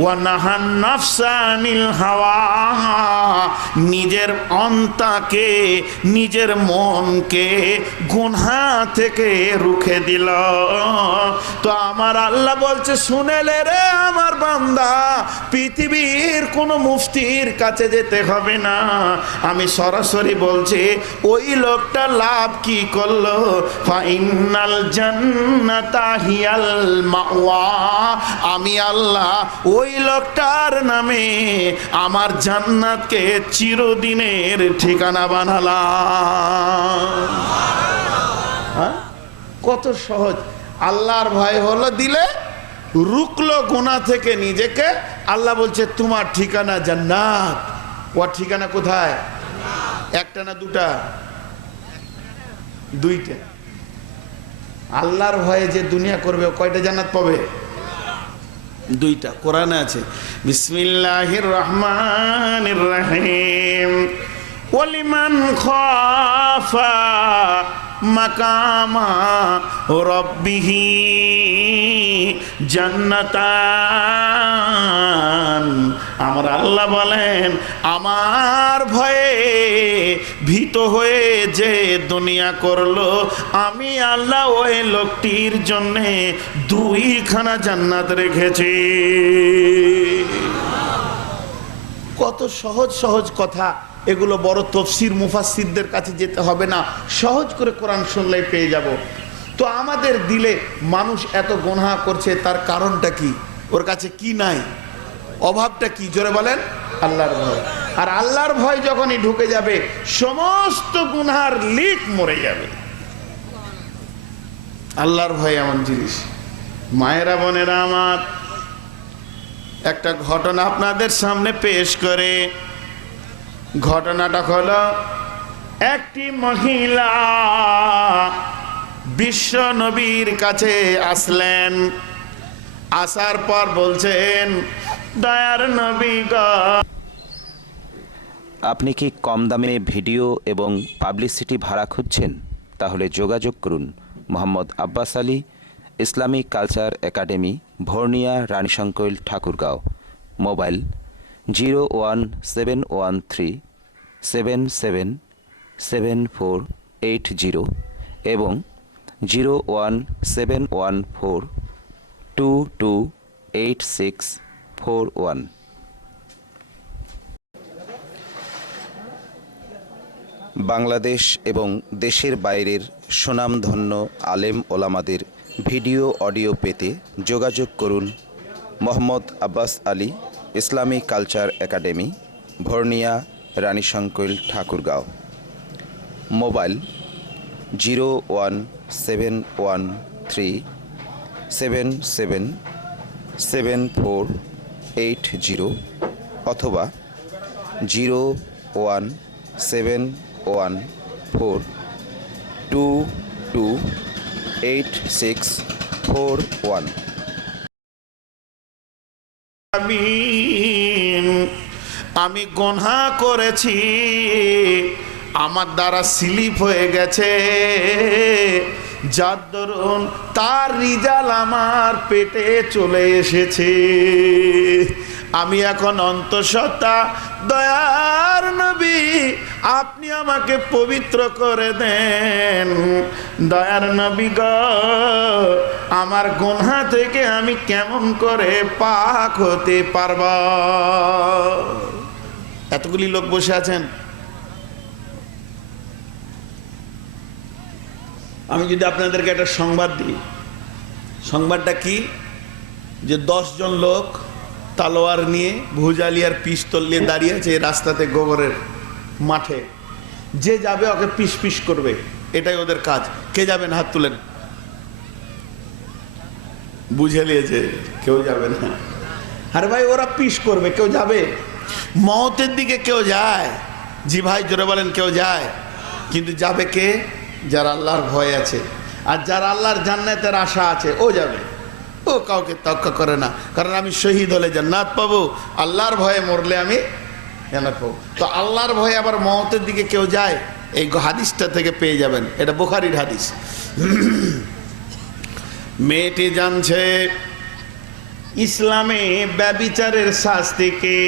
ওয়া নাহান নাফসা আনিল হাওয়া, নিজের অন্তাকে, নিজের মনকে গুনাহ থেকে রুখে দিল। তো আমার আল্লাহ বলছে, শুনেলে রে আমার বান্দা, পৃথিবীর কোন মুফতির কাছে যেতে হবে না, আমি সরাসরি বলছি ওই লোকটা লাভ কি করলো, ফাইনাল জান্নাতা হিয়াল মাওয়া, আমি আল্লাহ ওই লোকটার নামে আমার জান্নাতকে চিরদিনের ঠিকানা বানালাম। হ্যাঁ? কত সহজ। আল্লাহর ভয় হলো দিলে, রুকলো গুনাহ থেকে নিজেকে, আল্লাহ বলছে তোমার ঠিকানা জান্নাত। ওর ঠিকানা কোথায়? একটা না দুটা? দুইটা। আল্লাহর ভয়ে যে দুনিয়া করবে ও কয়টা জান্নাত পাবে? দুইটা। কোরআনে আছে, বিসমিল্লাহির রহমানির রহিম, ওয়ালিমান খাফা মাকামা রাব্বিহি জান্নাতান। আমার আল্লাহ বলেন, আমার ভয়ে ভীত হয়ে যে দুনিয়া করলো, আমি আল্লাহ ওই লোকটির জন্যে দুইখানা জান্নাত রেখেছি। কত সহজ সহজ কথা এগুলো। বড় তফসির মুফাসসিরদের কাছে যেতে হবে না, সহজ করে কোরআন শুনলেই পেয়ে যাব। তো আমাদের দিলে মানুষ এত গুনাহ করছে, তার কারণটা কি? ওর কাছে কি নাই? অভাবটা কি? জোরে বলেন, আল্লাহর ভয়। আর আল্লাহর ভয় যখনই ঢুকে যাবে, সমস্ত গুনার লিক মরে যাবে। আল্লাহর ভয় এমন জিনিস। মায়েরা বোনেরা আমার, একটা ঘটনা আপনাদের সামনে পেশ করে। ঘটনাটা হলো, একটি মহিলা বিশ্ব নবীর কাছে আসলেন। আসার পর বলছেন, দয়ার নবী গো, আপনি কি কম দামে ভিডিও এবং পাবলিসিটি ভাড়া খুঁজছেন? তাহলে যোগাযোগ করুন Mohammad Abbas Ali, Islamic culture academy, Bhorniya, Ranisankail, Thakurgaon. Mobile 01713777480 এবং 01714228641। বাংলাদেশ এবং দেশের বাইরের সুনামধন্য আলেম ওলামাদের ভিডিও অডিও পেতে যোগাযোগ করুন Mohammad Abbas Ali, Islamic culture academy, Bhorniya, Ranisankail, Thakurgaon. Mobile 01713777480 অথবা 01712286441। আমি গুনাহ করেছি, আমার দ্বারা স্লিপ হয়ে গেছে, যার দরুন তার রিজাল আমার পেটে চলে এসেছে। আমি এখন অন্তঃসত্ত্বা, দয়ার নবী আপনি আমাকে পবিত্র করে দেন। দয়ার নবী গো, আমার গুনাহ থেকে আমি কেমন করে পাক হতে পারব? এতগুলি লোক বসে আছেন, আমি যদি আপনাদেরকে একটা সংবাদ দিই, সংবাদটা কি? যে 10 জন লোক তালোয়ার নিয়ে ভুজালিয়ার পিস্তল নিয়ে দাঁড়িয়ে আছে এই রাস্তাতে গোবরের মাঠে। যে যাবে ওকে পিস পিস করবে, এটাই ওদের কাজ। কে যাবেন হাত তুলেন। বুঝে নিয়েছে কেউ যাবে না। আরে ভাই ওরা পিস করবে, কেউ যাবে? মওতের দিকে কেউ যায়? জি ভাই জোরে বলেন, কেউ যায়? কিন্তু যাবে কে? যারা আল্লাহর ভয় আছে আর যারা আল্লাহর জান্নাতের আশা আছে ও যাবে। ও কাউকে তক্কা করে না, কারণ আমি শহীদ হলে জান্নাত পাবো, আল্লাহর ভয়ে মরলে আমি জান্নাত পাবো। তো আল্লাহর ভয়ে আবার মওতের দিকে কেউ যায়, এই হাদিসটা থেকে পেয়ে যাবেন, এটা বুখারীর হাদিস। মেয়েটি জানছে ইসলামে ব্যভিচারের শাস্তিকে।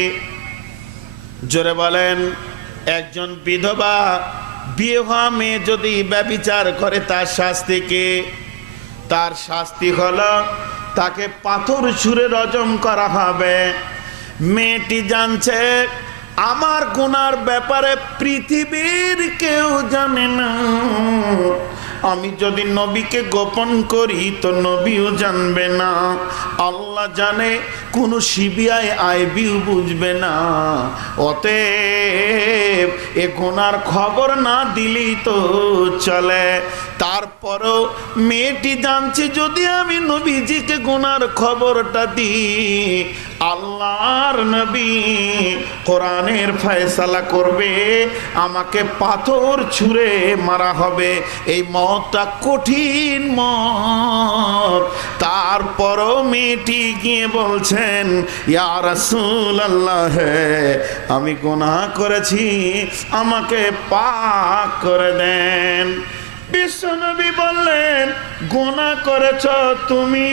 জোরে বলেন। একজন বিধবা বিয়ে হওয়া মেয়ে যদি ব্যভিচার করে তার শাস্তিকে, তার শাস্তি হলো তাকে পাথর ছুঁড়ে রজম করা হবে। মেয়েটি জানছে আমার গুনার ব্যাপারে পৃথিবীর কেউ জানে না, আমি যদি নবীকে গোপন করি তো নবীও জানবে না, আল্লাহ জানে, কোন সিবিআই আইবিও বুঝবে না, অতএব এ গুনার খবর না দিলেই তো চলে। তারপরও মেয়েটি জানছে যদি আমি নবীজিকে গুনার খবরটা দিই, আল্লাহর নবী কোরআনের ফয়সালা করবে, আমাকে পাথর ছুঁড়ে মারা হবে, এই মতটা কঠিন মত। তারপরও মেয়েটি গিয়ে বলছেন ইয়া রাসূলুল্লাহ, আমি গুনাহ করেছি, আমাকে পাক করে দেন। বিশ্বনবী বললেন গুনাহ করেছ তুমি,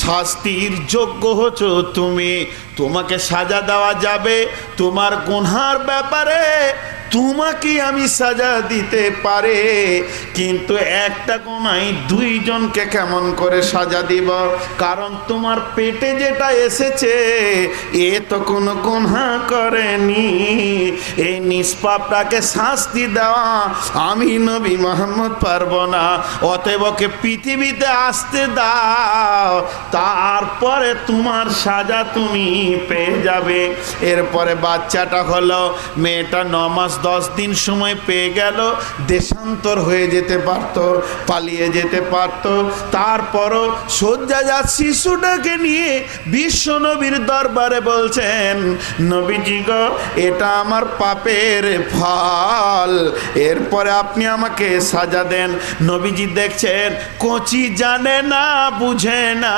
শাস্তির যোগ্য হচ্ছ তুমি, তোমাকে সাজা দেওয়া যাবে, তোমার গুনহার ব্যাপারে তোমাকে আমি সাজা দিতে পারে, কিন্তু একটা গুনাই দুইজনকে কেমন করে সাজা দিব? কারণ তোমার পেটে যেটা এসেছে এ তো কোনো গুনাহ করেনি, এই নিষ্পাপটাকে শাস্তি দেওয়া আমি নবী মুহাম্মদ পারবো না, অতএব ওকে পৃথিবীতে আসতে দাও, তারপরে তোমার সাজা তুমি পেয়ে যাবে। এরপরে বাচ্চাটা হলো, মেয়েটা 9 মাস 10 দিন সময় পেয়ে গেল, দেশান্তর হয়ে যেতে পারত, পালিয়ে যেতে পারত। তারপরও শয্যাজাত শিশুটাকে নিয়ে বিশ্ব নবীর দরবারে বলছেন নবীজি গো, এটা আমার পাপের ফল, এরপরে আপনি আমাকে সাজা দেন। নবীজি দেখছেন কচি জানে না বুঝে না,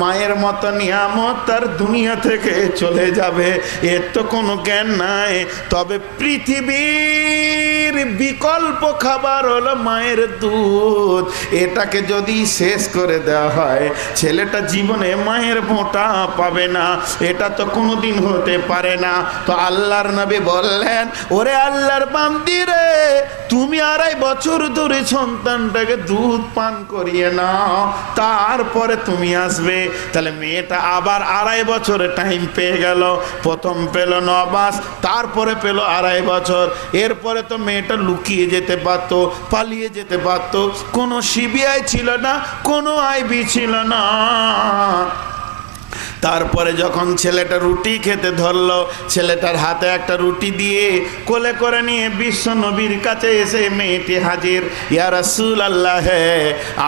মায়ের মতো নিয়ামত তার দুনিয়া থেকে চলে যাবে, এর তো কোনো জ্ঞান নাই। তবে পৃথিবীর বিকল্প খাবার হলো মায়ের দুধ, এটাকে যদি শেষ করে দেওয়া হয় ছেলেটা জীবনে মায়ের মোটা পাবে না, এটা তো কোনোদিন হতে পারে না। তো আল্লাহর নবী বললেন ওরে আল্লাহর বান্দি রে, তুমি 2.5 বছর ধরে সন্তানটাকে দুধ পান করিয়ে নাও, তারপরে তুমি আসবে। তাহলে মেয়েটা আবার 2.5 বছরের টাইম পেয়ে গেল। প্রথম পেল 9 মাস, তারপরে পেল 2.5 বছর। এরপরে তো মেয়েটা লুকিয়ে যেতে পারত, পালিয়ে যেতে পারত, কোনো সিবিআই ছিল না, কোনো আইবি ছিল না। তারপরে যখন ছেলেটা রুটি খেতে ধরলো, ছেলেটার হাতে একটা রুটি দিয়ে কোলে করে নিয়ে বিশ্ব নবীর কাছে এসে মেয়েটি হাজির, ইয়া রাসূলুল্লাহ,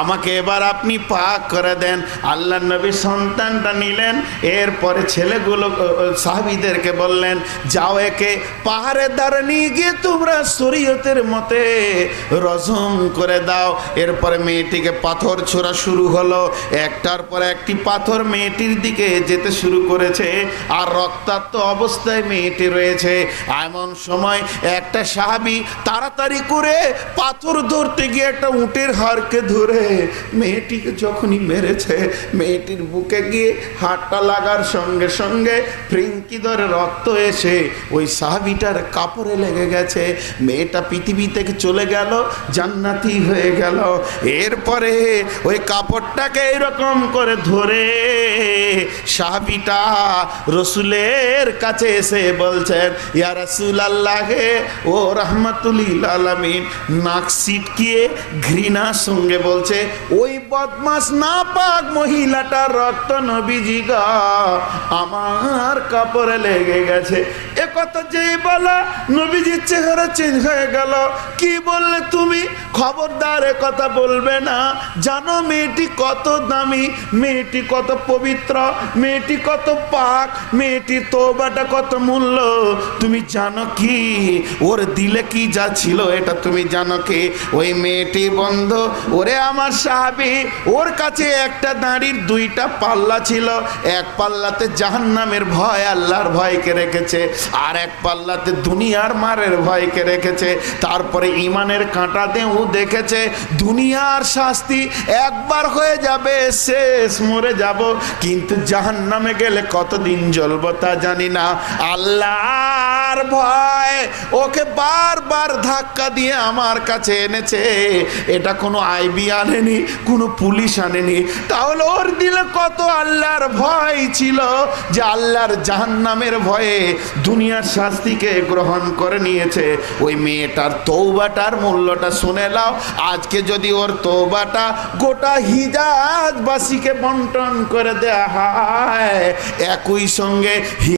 আমাকে এবার আপনি পাক করে দেন। আল্লাহর নবী সন্তানটা নিলেন, এরপরে ছেলেগুলো সাহাবীদেরকে বললেন যাও একে পাহাড়ের ধারে নিয়ে গিয়ে তোমরা শরীয়তের মতে রজম করে দাও। এরপরে মেয়েটিকে পাথর ছোড়া শুরু হলো, একটার পর একটি পাথর মেয়েটির দিকে যেতে শুরু করেছে, আর রক্তাক্ত অবস্থায় মেয়েটি রয়েছে। এমন সময় একটা সাহাবী তাড়াতাড়ি করে পাথর ধরতে গিয়ে একটা উটের হাড়কে ধরে মেয়েটিকে যখনই মেরেছে, মেয়েটির বুকে গিয়ে হাড়টা লাগার সঙ্গে সঙ্গে ফ্রিঙ্কি ধরে রক্ত এসে ওই সাহাবীটার কাপড়ে লেগে গেছে। মেয়েটা পৃথিবী থেকে চলে গেল, জান্নাতি হয়ে গেল। এরপরে ওই কাপড়টাকে এরকম করে ধরে সাহাবীটা রসুলের কাছে এসে বলছেন, ইয়া রাসূলুল্লাহ ও রাহমাতুল লিল আলামিন, নাক সিটকিয়ে ঘৃণার সঙ্গে বলছে, ওই বদমাস নাপাক মহিলাটার রক্ত নবীজি গা আমার কাপড়ে লেগে গেছে। এ কথা যেই বলা নবীজির চেহারা চেঞ্জ হয়ে গেল। কি বললে তুমি? খবরদার এ কথা বলবে না। জানো মেয়েটি কত দামি, মেয়েটি কত পবিত্র, মেয়েটি কত পাক, মেয়েটির তওবাটা কত মূল্য তুমি জানো কি? ওর দিলে কি যা ছিল এটা তুমি জানো কি? ওই মেয়েটি বন্ধু, ওরে আমার সাহাবী, ওর কাছে একটা দাঁড়ির দুইটা পাল্লা ছিল। এক পাল্লাতে জাহান্নামের ভয়, আল্লাহর ভয়কে রেখেছে, আর এক পাল্লাতে দুনিয়ার মারের ভয়কে রেখেছে। তারপরে ইমানের কাঁটাতে ও দেখেছে দুনিয়ার শাস্তি একবার হয়ে যাবে, শেষ, মরে যাব, কিন্তু জাহান্নামে গেলে কতদিন জ্বলবো তা জানি না। আল্লাহর ভয় ওকে বারবার ধাক্কা দিয়ে আমার কাছে এনেছে। এটা কোনো আইবি আনেনি, কোনো পুলিশ আনেনি। তাহলে ওর দিলে কত আল্লাহর ভয় ছিল যে আল্লাহর জাহান্নামের ভয়ে দুনিয়ার শাস্তিকে গ্রহণ করে নিয়েছে। ওই মেয়েটার তওবাটার মূল্যটা শুনে নাও। আজকে যদি ওর তওবাটা গোটা হিজাজবাসীকে বন্টন করে দেয়া হয়, একই সঙ্গে